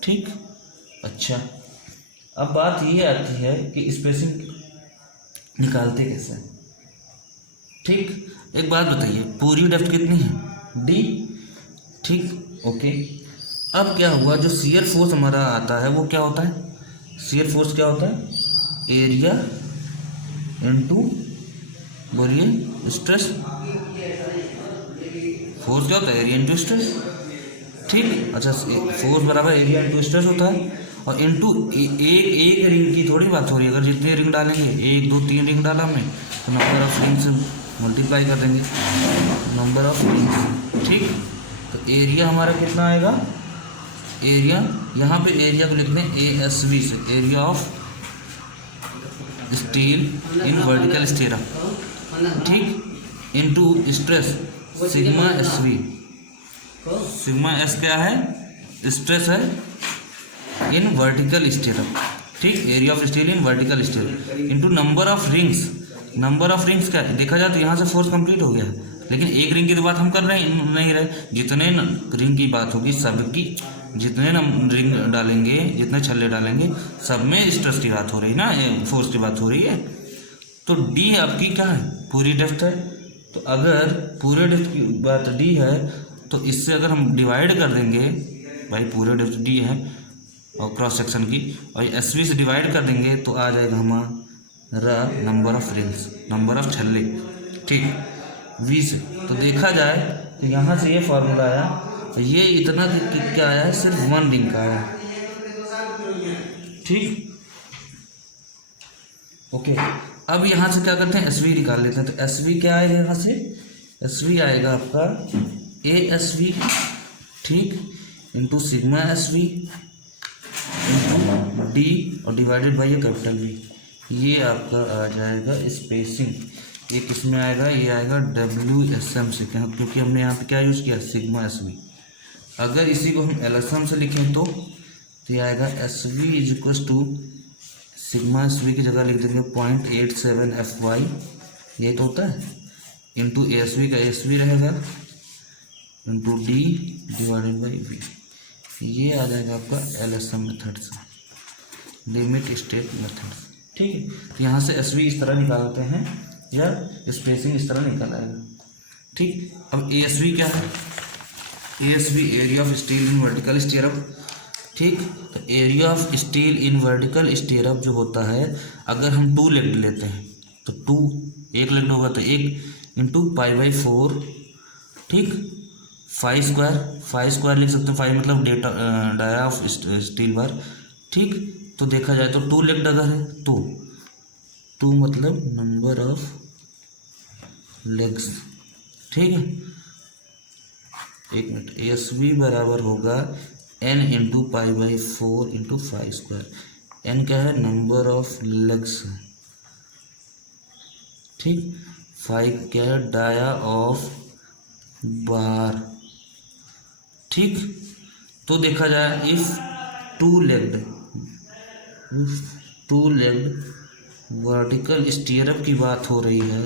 ठीक। अच्छा, अब बात ये आती है कि स्पेसिंग निकालते कैसे हैं, ठीक। एक बात बताइए, पूरी डेप्थ कितनी है, d, ठीक, ओके। अब क्या हुआ, जो शियर फोर्स हमारा आता है वो क्या होता है, शियर फोर्स क्या होता है, एरिया इनटू, बोलिए, स्ट्रेस। फोर्स क्या होता है, एरिया इनटू स्ट्रेस, ठीक। अच्छा, फोर्स बराबर एरिया इनटू स्ट्रेस होता है, और इनटू एक रिंग की थोड़ी बात हो रही है। अगर जितने रिंग डालेंगे, 1 2 3 रिंग डाला हमने, तो नंबर ऑफ रिंग से मल्टीप्लाई कर देंगे, नंबर ऑफ रिंग्स, ठीक। तो एरिया हमारा कितना आएगा, एरिया, यहाँ पे एरिया को लिखते हैं ASV से, area of steel in vertical stirrup, ठीक, into stress sigma SV। Sigma S क्या है? स्ट्रेस है इन वर्टिकल स्टीरअप, ठीक, area of steel in vertical stirrup into number of rings. Number of rings क्या है? देखा जाए तो यहाँ से फोर्स कंप्लीट हो गया, लेकिन एक रिंग की तो बात हम कर रहे नहीं रहे। जितने रिंग की बात होगी सबकी, जितने रिंग डालेंगे, जितने छल्ले डालेंगे, सब में स्ट्रेस की बात हो रही ना, फोर्स की बात हो रही है। तो डी आपकी क्या है? पूरी डेप्थ है। तो अगर पूरे डेप्थ की बात डी है तो इससे अगर हम डिवाइड कर देंगे, भाई पूरे डेप्थ डी है और क्रॉस सेक्शन की, और SV से डिवाइड कर देंगे तो आ जाएगा हमारा number of rings, number of छल्ले, ठीक, V से। तो देखा जाए तो यहाँ से ये फार्मूला आया, तो ये इतना क्या आया है? सिर्फ 1 रिंग का आया, ठीक, ओके। अब यहाँ से क्या करते हैं? SV निकाल लेते हैं। तो SV क्या आएगा यहाँ से? SV आएगा आपका ASV, ठीक, into sigma SV into D और डिवाइडेड बाई कैपिटल V। ये आपका आ जाएगा स्पेसिंग। ये किस में आएगा? ये आएगा WSM से, क्योंकि हमने यहाँ पे क्या यूज़ किया? Sigma SV। अगर इसी को हम LSM से लिखें तो ये आएगा SV is equal to sigma SV की जगह लिख देंगे 0.87 FY, ये तो होता है, इंटू ASV का ASV रहेगा into D divided by V। ये आ जाएगा आपका LSM मेथड से, लिमिट स्टेट मेथड, ठीक है। तो यहाँ से SV इस तरह निकालते हैं या स्पेसिंग इस तरह निकल आएगा, ठीक। अब ASV क्या है? ASV area of steel in vertical stirrup, ठीक। तो area of steel in vertical stirrup जो होता है, अगर हम 2 लेग लेते हैं तो 2, एक लेग होगा तो 1 इंटू π/4, ठीक, 5 स्क्वायर लिख सकते हैं। 5 मतलब डाया ऑफ स्टील बार, ठीक। तो देखा जाए तो 2 लेग अगर है तो 2 मतलब नंबर ऑफ लेग्स, ठीक है। एक मिनट, ASV बराबर होगा N into π/4 into 5 square. N क्या है? नंबर ऑफ लेग्स, ठीक। 5 क्या है? डाया ऑफ बार, ठीक। तो देखा जाए इफ टू लेग्ड वर्टिकल स्टीयरअप की बात हो रही है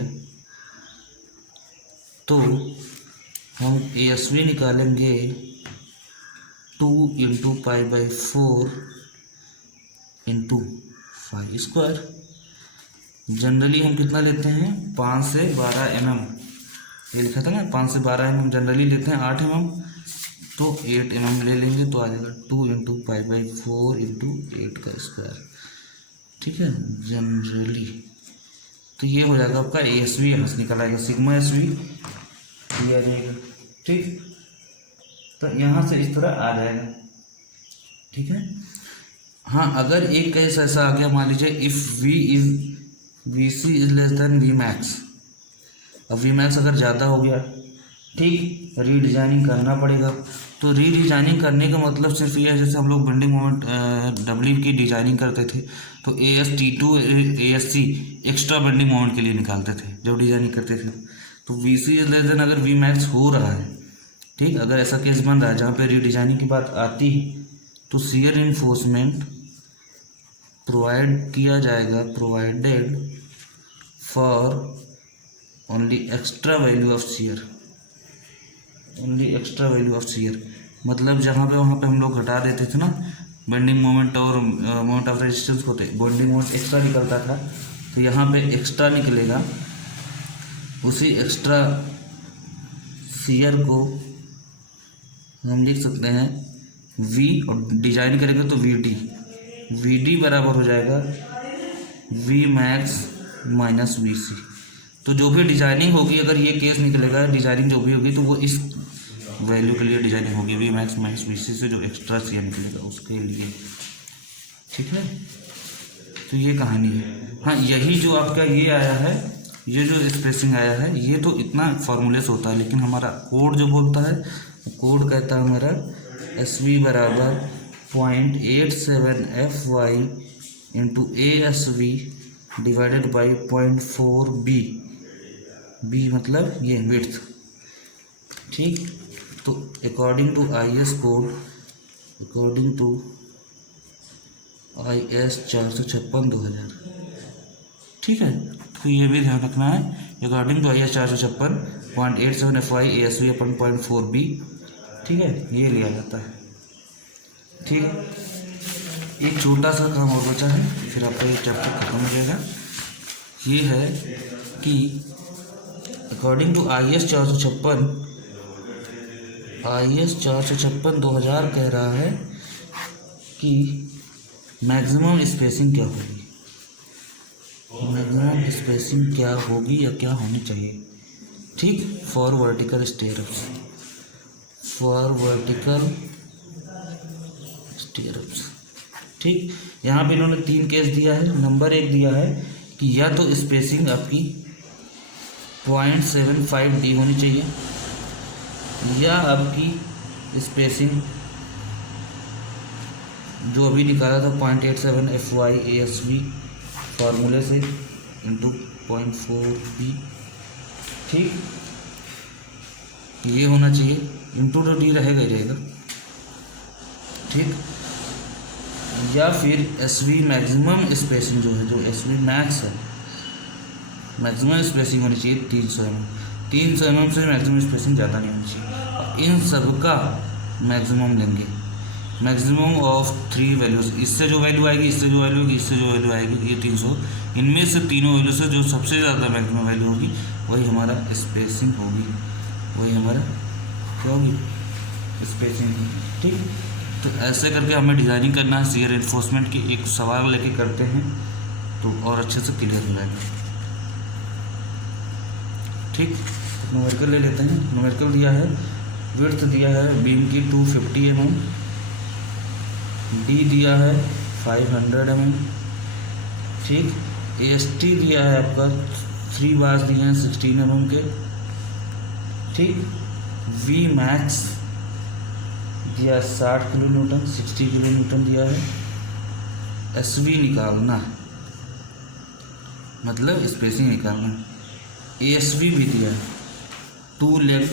तो हम ASV निकालेंगे 2 इंटू π/4 इंटू 5 स्क्वायर। जनरली हम कितना लेते हैं? 5 से 12 mm, ये लिखा था ना, 5 से 12 mm जनरली लेते हैं, 8 mm तो 8 mm ले लेंगे तो आ जाएगा 2 इंटू π/4 इंटू 8 का स्क्वायर, ठीक है, जनरली। तो ये हो जाएगा आपका ASV, यहाँ से निकल आएगा सिग्मा SV, ये आ जाएगा, ठीक। तो यहाँ से इस तरह आ जाएगा, ठीक है। हाँ, अगर एक केस ऐसा आ गया, मान लीजिए if VC is less then Vmax, अब Vmax अगर ज़्यादा हो गया, ठीक, रीडिजाइनिंग करना पड़ेगा। तो रीडिजाइनिंग करने का मतलब सिर्फ ये है, जैसे हम लोग बेंडिंग मोमेंट W की डिजाइनिंग करते थे तो AST2 ASC extra bending moment के लिए निकालते थे जब डिजाइनिंग करते थे। तो VC इज लेस देन अगर Vmax हो रहा है, ठीक, अगर ऐसा केस बन रहा है जहाँ पे रीडिजाइनिंग की बात आती है तो शियर इन्फोर्समेंट प्रोवाइड किया जाएगा, provided for only extra value of shear, only extra value of shear. मतलब जहाँ पे वहाँ पे हम लोग घटा देते थे ना बेंडिंग मोमेंट और मोमेंट ऑफ रेजिस्टेंस होते, बेंडिंग मोमेंट एक्स्ट्रा निकलता था, तो यहाँ पे एक्स्ट्रा निकलेगा, उसी एक्स्ट्रा शियर को हम लिख सकते हैं V, और डिजाइन करेंगे तो VD बराबर हो जाएगा Vmax माइनस VC। तो जो भी डिजाइनिंग होगी, अगर ये केस निकलेगा, डिजाइनिंग जो भी होगी तो वो इस वैल्यू के लिए डिजाइनिंग होगी, Vmax माइनस VC से जो एक्स्ट्रा शियर निकलेगा उसके लिए, ठीक है। तो ये कहानी है। हाँ, यही जो आपका ये आया है, ये जो स्पेसिंग आया है, ये तो इतना फार्मूले से होता है, लेकिन हमारा कोड जो बोलता है, कोड कहता है हमारा एस वी बराबर 0.87 FY into ASV divided by 0.4 B मतलब ये विड्थ। ठीक, तो according to IS code, according to IS 456/2000, ठीक है। तो ये भी ध्यान रखना है, according to IS 456 0.87 FY ASV upon 0.4 B, ठीक है, ये लिया जाता है। ठीक है, एक छोटा सा काम और बचा है, फिर आपका ये चैप्टर खत्म हो जाएगा। ये है कि अकॉर्डिंग टू IS 456/2000 कह रहा है कि मैक्सिमम स्पेसिंग क्या होगी, मैक्सिमम स्पेसिंग क्या होगी या क्या होनी चाहिए। ठीक, for vertical stairs, for vertical stairs. ठीक, यहाँ पे इन्होंने 3 केस दिया है। नंबर 1 दिया है कि या तो स्पेसिंग आपकी 0.75 D होनी चाहिए, या आपकी स्पेसिंग जो अभी निकाला था 0.87 FY ASV फार्मूले से इंटू 0.4 B। ठीक, ये होना चाहिए, इंटू तो डी रहेगा ही रहेगा। ठीक, या फिर SV मैक्सिमम स्पेसिंग जो है, जो SV मैक्स है, मैक्सिमम स्पेसिंग होनी चाहिए 300 mm। 300 mm से मैक्सिमम स्पेसिंग ज़्यादा नहीं होनी चाहिए। इन सब का मैक्सिमम लेंगे, मैक्सिमम ऑफ 3 वैल्यूज़। इससे जो वैल्यू आएगी, इससे जो वैल्यू होगी, इससे जो वैल्यू आएगी, ये 300, इनमें से तीनों वैल्यू से जो सबसे ज़्यादा मैक्सिमम वैल्यू होगी वही हमारा स्पेसिंग होगी, वही हमारा क्या होगी, स्पेसिंग। ठीक, तो ऐसे करके हमें डिज़ाइनिंग करना है शियर एनफोर्समेंट की। एक सवाल लेके करते हैं तो और अच्छे से क्लियर हो जाएगा। ठीक, न्यूमेरिकल ले लेते हैं। न्यूमेरिकल दिया है, विड्थ दिया है बीम की 250 mm, डी दिया है 500 mm। ठीक, AST दिया है आपका 3 बार्स दिए हैं 16 mm के। ठीक, वी मैक्स दिया 60 kN, 60 kN दिया है। SV निकालना मतलब स्पेसिंग निकालना। ASV भी दिया है 2 लेग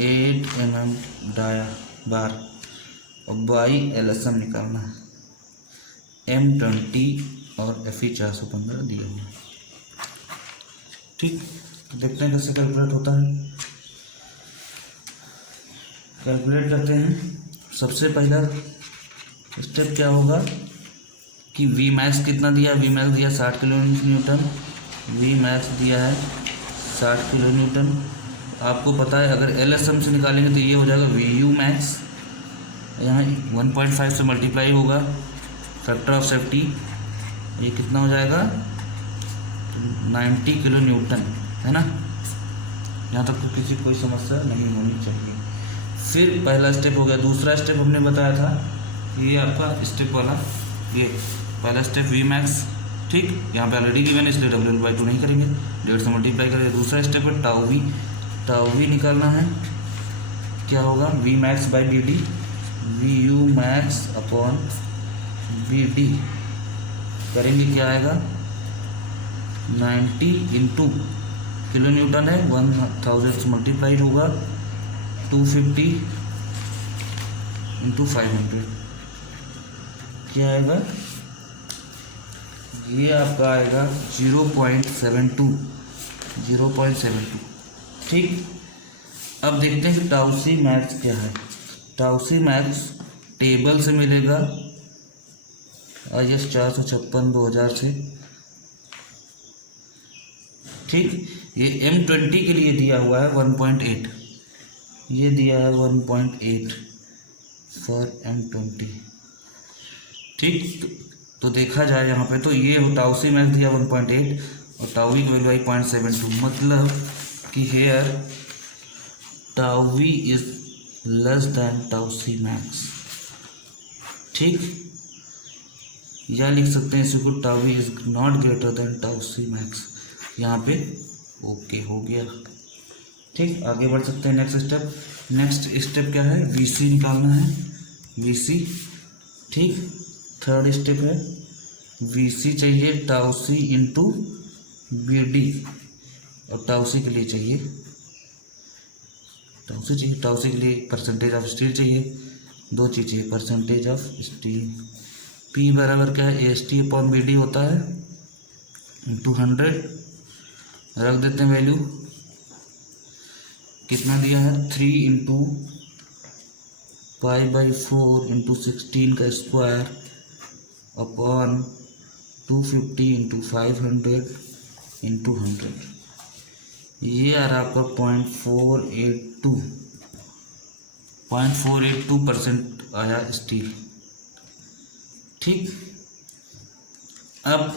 8 mm डाया बार, और बाई LSM निकालना है। M20 और FE 415 दिया हुआ। ठीक, तो देखते हैं कैसे कैलकुलेट होता है। कैलकुलेट करते हैं। सबसे पहला स्टेप क्या होगा कि वी मैक्स कितना दिया, वी मैक्स दिया 60 kN, वी मैक्स दिया है 60 kN। आपको पता है अगर LSM से निकालेंगे तो ये हो जाएगा VU मैक्स, यहाँ 1.5 से मल्टीप्लाई होगा, फैक्टर ऑफ सेफ्टी, ये कितना हो जाएगा 90 kN, है ना। यहाँ तक तो किसी कोई समस्या नहीं होनी चाहिए। फिर पहला स्टेप हो गया। दूसरा स्टेप हमने बताया था, ये आपका स्टेप वाला, ये पहला स्टेप वी मैक्स। ठीक, यहाँ पे ऑलरेडी गिवन है इसलिए W/2 नहीं करेंगे, 1.5 से मल्टीप्लाई करेंगे। दूसरा स्टेप है टाउ वी निकालना है। क्या होगा, V max by D D, V U max upon V D करेंगे, क्या आएगा 90 इंटू kN है, 1000 से मल्टीप्लाइड होगा 250 इंटू 500, क्या आएगा, ये आपका आएगा 0.72। ठीक, अब देखते हैं कि टाउ सी मैक्स क्या है। टाउ सी मैक्स टेबल से मिलेगा IS 456/2000 से। ठीक, ये M20 के लिए दिया हुआ है 1.8, ये दिया है 1.8 फॉर M20। ठीक, तो देखा जाए यहाँ पे तो ये टाउ सी मैक्स दिया 1.8 और टाउ वी की वैल्यू आई 0.72, मतलब कि here tau we is less than tau C max. ठीक, या लिख सकते हैं इसी को tau we is not greater than tau C max. यहाँ पे ओके हो गया। ठीक, आगे बढ़ सकते हैं नेक्स्ट स्टेप। नेक्स्ट स्टेप क्या है, वीसी निकालना है, वीसी। ठीक, थर्ड स्टेप है वीसी चाहिए टाउ सी इंटू बीडी, और टाउ सी के लिए चाहिए टाउ सी के लिए परसेंटेज ऑफ स्टील चाहिए, दो चीज़ चाहिए, परसेंटेज ऑफ स्टील। पी बराबर क्या है, S T upon B D होता है इंटू 100, रख देते हैं वैल्यू। कितना दिया है, 3 इंटू π/4 इंटू 16 का स्क्वायर अपॉन 250 इंटू 500 इंटू 100, ये आ रहा आपका 0.482% आया स्टील। ठीक, अब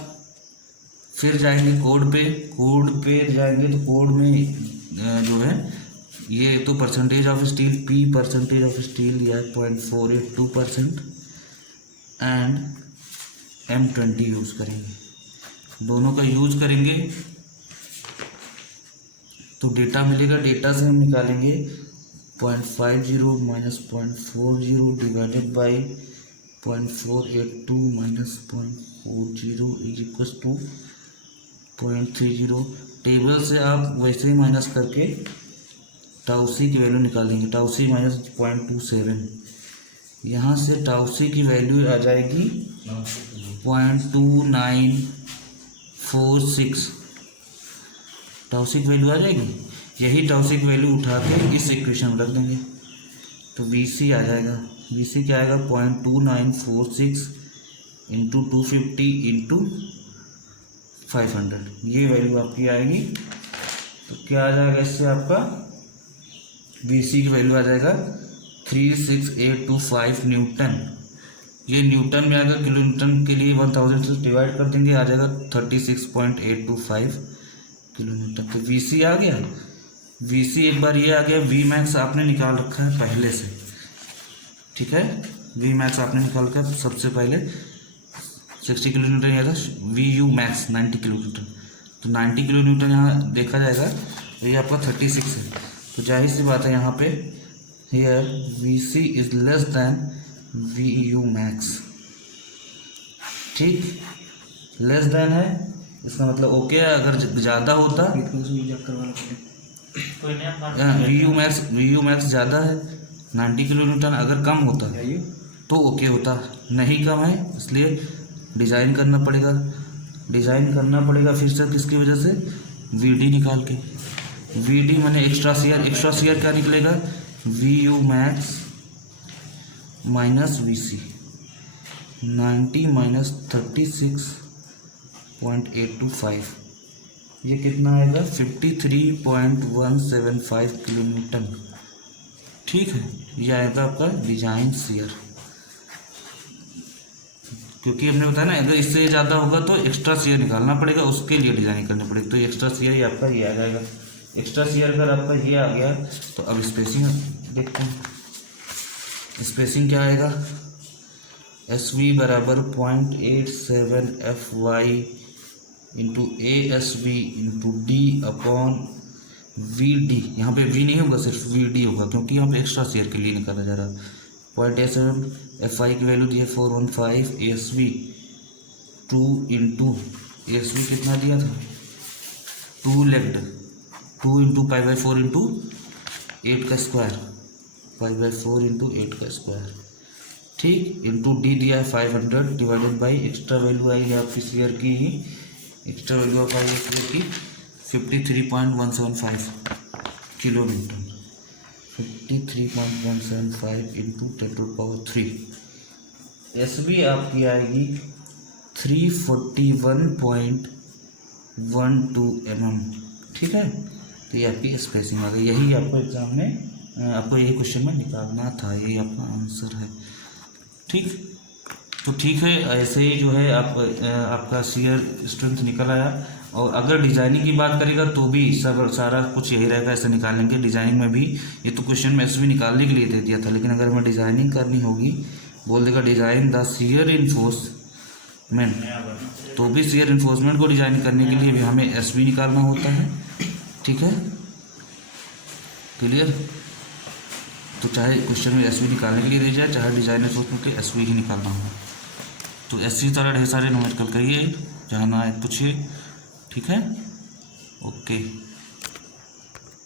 फिर जाएंगे कोड पे जाएंगे तो कोड में जो है ये तो percentage of steel, P percentage of steel दिया है 0.482% एंड M20 यूज़ करेंगे, दोनों का यूज़ करेंगे तो डेटा मिलेगा। डेटा से हम निकालेंगे 0.50 minus 0.40 divided by 0.482 minus 0.40 is equal to 0.30। Table से आप वैसे ही माइनस करके टाउ सी की वैल्यू निकालेंगे, टाउ सी माइनस 0.27, यहाँ से टाउ सी की वैल्यू आ जाएगी 0.2946, टाउ सी की वैल्यू आ जाएगी। यही टाउ सी की वैल्यू उठा के इस इक्वेशन में रख देंगे तो वीसी आ जाएगा। वीसी क्या आएगा, 0.2946 इंटू 250 इंटू 500, ये वैल्यू आपकी आएगी। तो क्या आ जाएगा इससे, आपका वीसी की वैल्यू आ जाएगा 36825 न्यूटन। ये न्यूटन में आएगा, किलो न्यूटन के लिए 1000 से डिवाइड कर देंगे, आ जाएगा 36.825 किलो न्यूटन। तो वीसी आ गया, वीसी एक बार ये आ गया। वी मैक्स आपने निकाल रखा है पहले से, ठीक है, वी मैक्स आपने निकाल रखा है सबसे पहले 60 किलो न्यूटन आएगा, V U max 90 kilo newton. तो 90 किलो न्यूटन यहाँ देखा जाएगा, तो ये आपका 36 है। तो जाहिर सी बात है यहाँ पे here V C is less than V U max. ठीक, लेस देन है इसका मतलब ओके है। अगर ज़्यादा होता वी यू मैक्स ज़्यादा है 90 किलो न्यूटन, अगर कम होता तो ओके होता, नहीं कम है इसलिए डिज़ाइन करना पड़ेगा फिर से, किसकी वजह से, वी डी निकाल के। वी डी मैंने एक्स्ट्रा शेयर क्या निकलेगा, V U max minus V C, 90 minus 36.825, ये कितना आएगा 53.175 किलो न्यूटन। ठीक है, ये आएगा आपका डिजाइन शेयर, क्योंकि हमने बताया ना अगर इससे ज़्यादा होगा तो एक्स्ट्रा शेयर निकालना पड़ेगा, उसके लिए डिजाइन करनी पड़ेगी। तो एक्स्ट्रा शेयर ही आपका ये आ जाएगा। एक्स्ट्रा शेयर अगर आपका ये आ गया तो अब स्पेसिंग देखते हैं। स्पेसिंग क्या आएगा, एस वी बराबर 0.87 F Y into A S V into D upon V D. यहाँ पे वी नहीं होगा, सिर्फ वी डी होगा, क्योंकि यहाँ पे एक्स्ट्रा शेयर के लिए निकाला जा रहा है। 0.87 एफ आई की वैल्यू दी है 415, ए S we 2 into A S we कितना दिया था 2 लेग्ड 2 इंटू π/4 इंटू 8 का स्क्वायर, π/4 इंटू 8 का स्क्वायर। ठीक, इंटू डी दिया है 500 divided by extra value I है आपकी शेयर की ही, extra value of I share की 53.175 kilo newton, 53.175 into 10⁻3। S B आपकी आएगी 341.12 mm। ठीक है, तो ये आपकी स्पेसिंग आ गई। यही आपको एग्जाम में आपको यही क्वेश्चन में निकालना था, यही आपका आंसर है। ठीक, तो ठीक है, ऐसे ही जो है आपका शेयर स्ट्रेंथ निकल आया। और अगर डिजाइनिंग की बात करेगा तो भी सब सारा कुछ यही रहेगा, ऐसे निकालेंगे। डिजाइनिंग में भी ये तो क्वेश्चन में ऐसे भी निकालने के लिए दे दिया था, लेकिन अगर हमें डिजाइनिंग करनी होगी, बोल देगा डिज़ाइन द शेयर इन्फोर्समेंट, तो भी शेयर इन्फोर्समेंट को डिजाइन करने के लिए भी हमें एस बी निकालना होता है। ठीक है, क्लियर। तो चाहे क्वेश्चन में एस वी निकालने के लिए दी जाए, चाहे डिजाइनर सोच के एस वी ही निकालना हो, तो एस सी तरह ढेर सारे न्यूमेरिकल करिए, जहाँ ना आए पूछिए। ठीक है, ओके।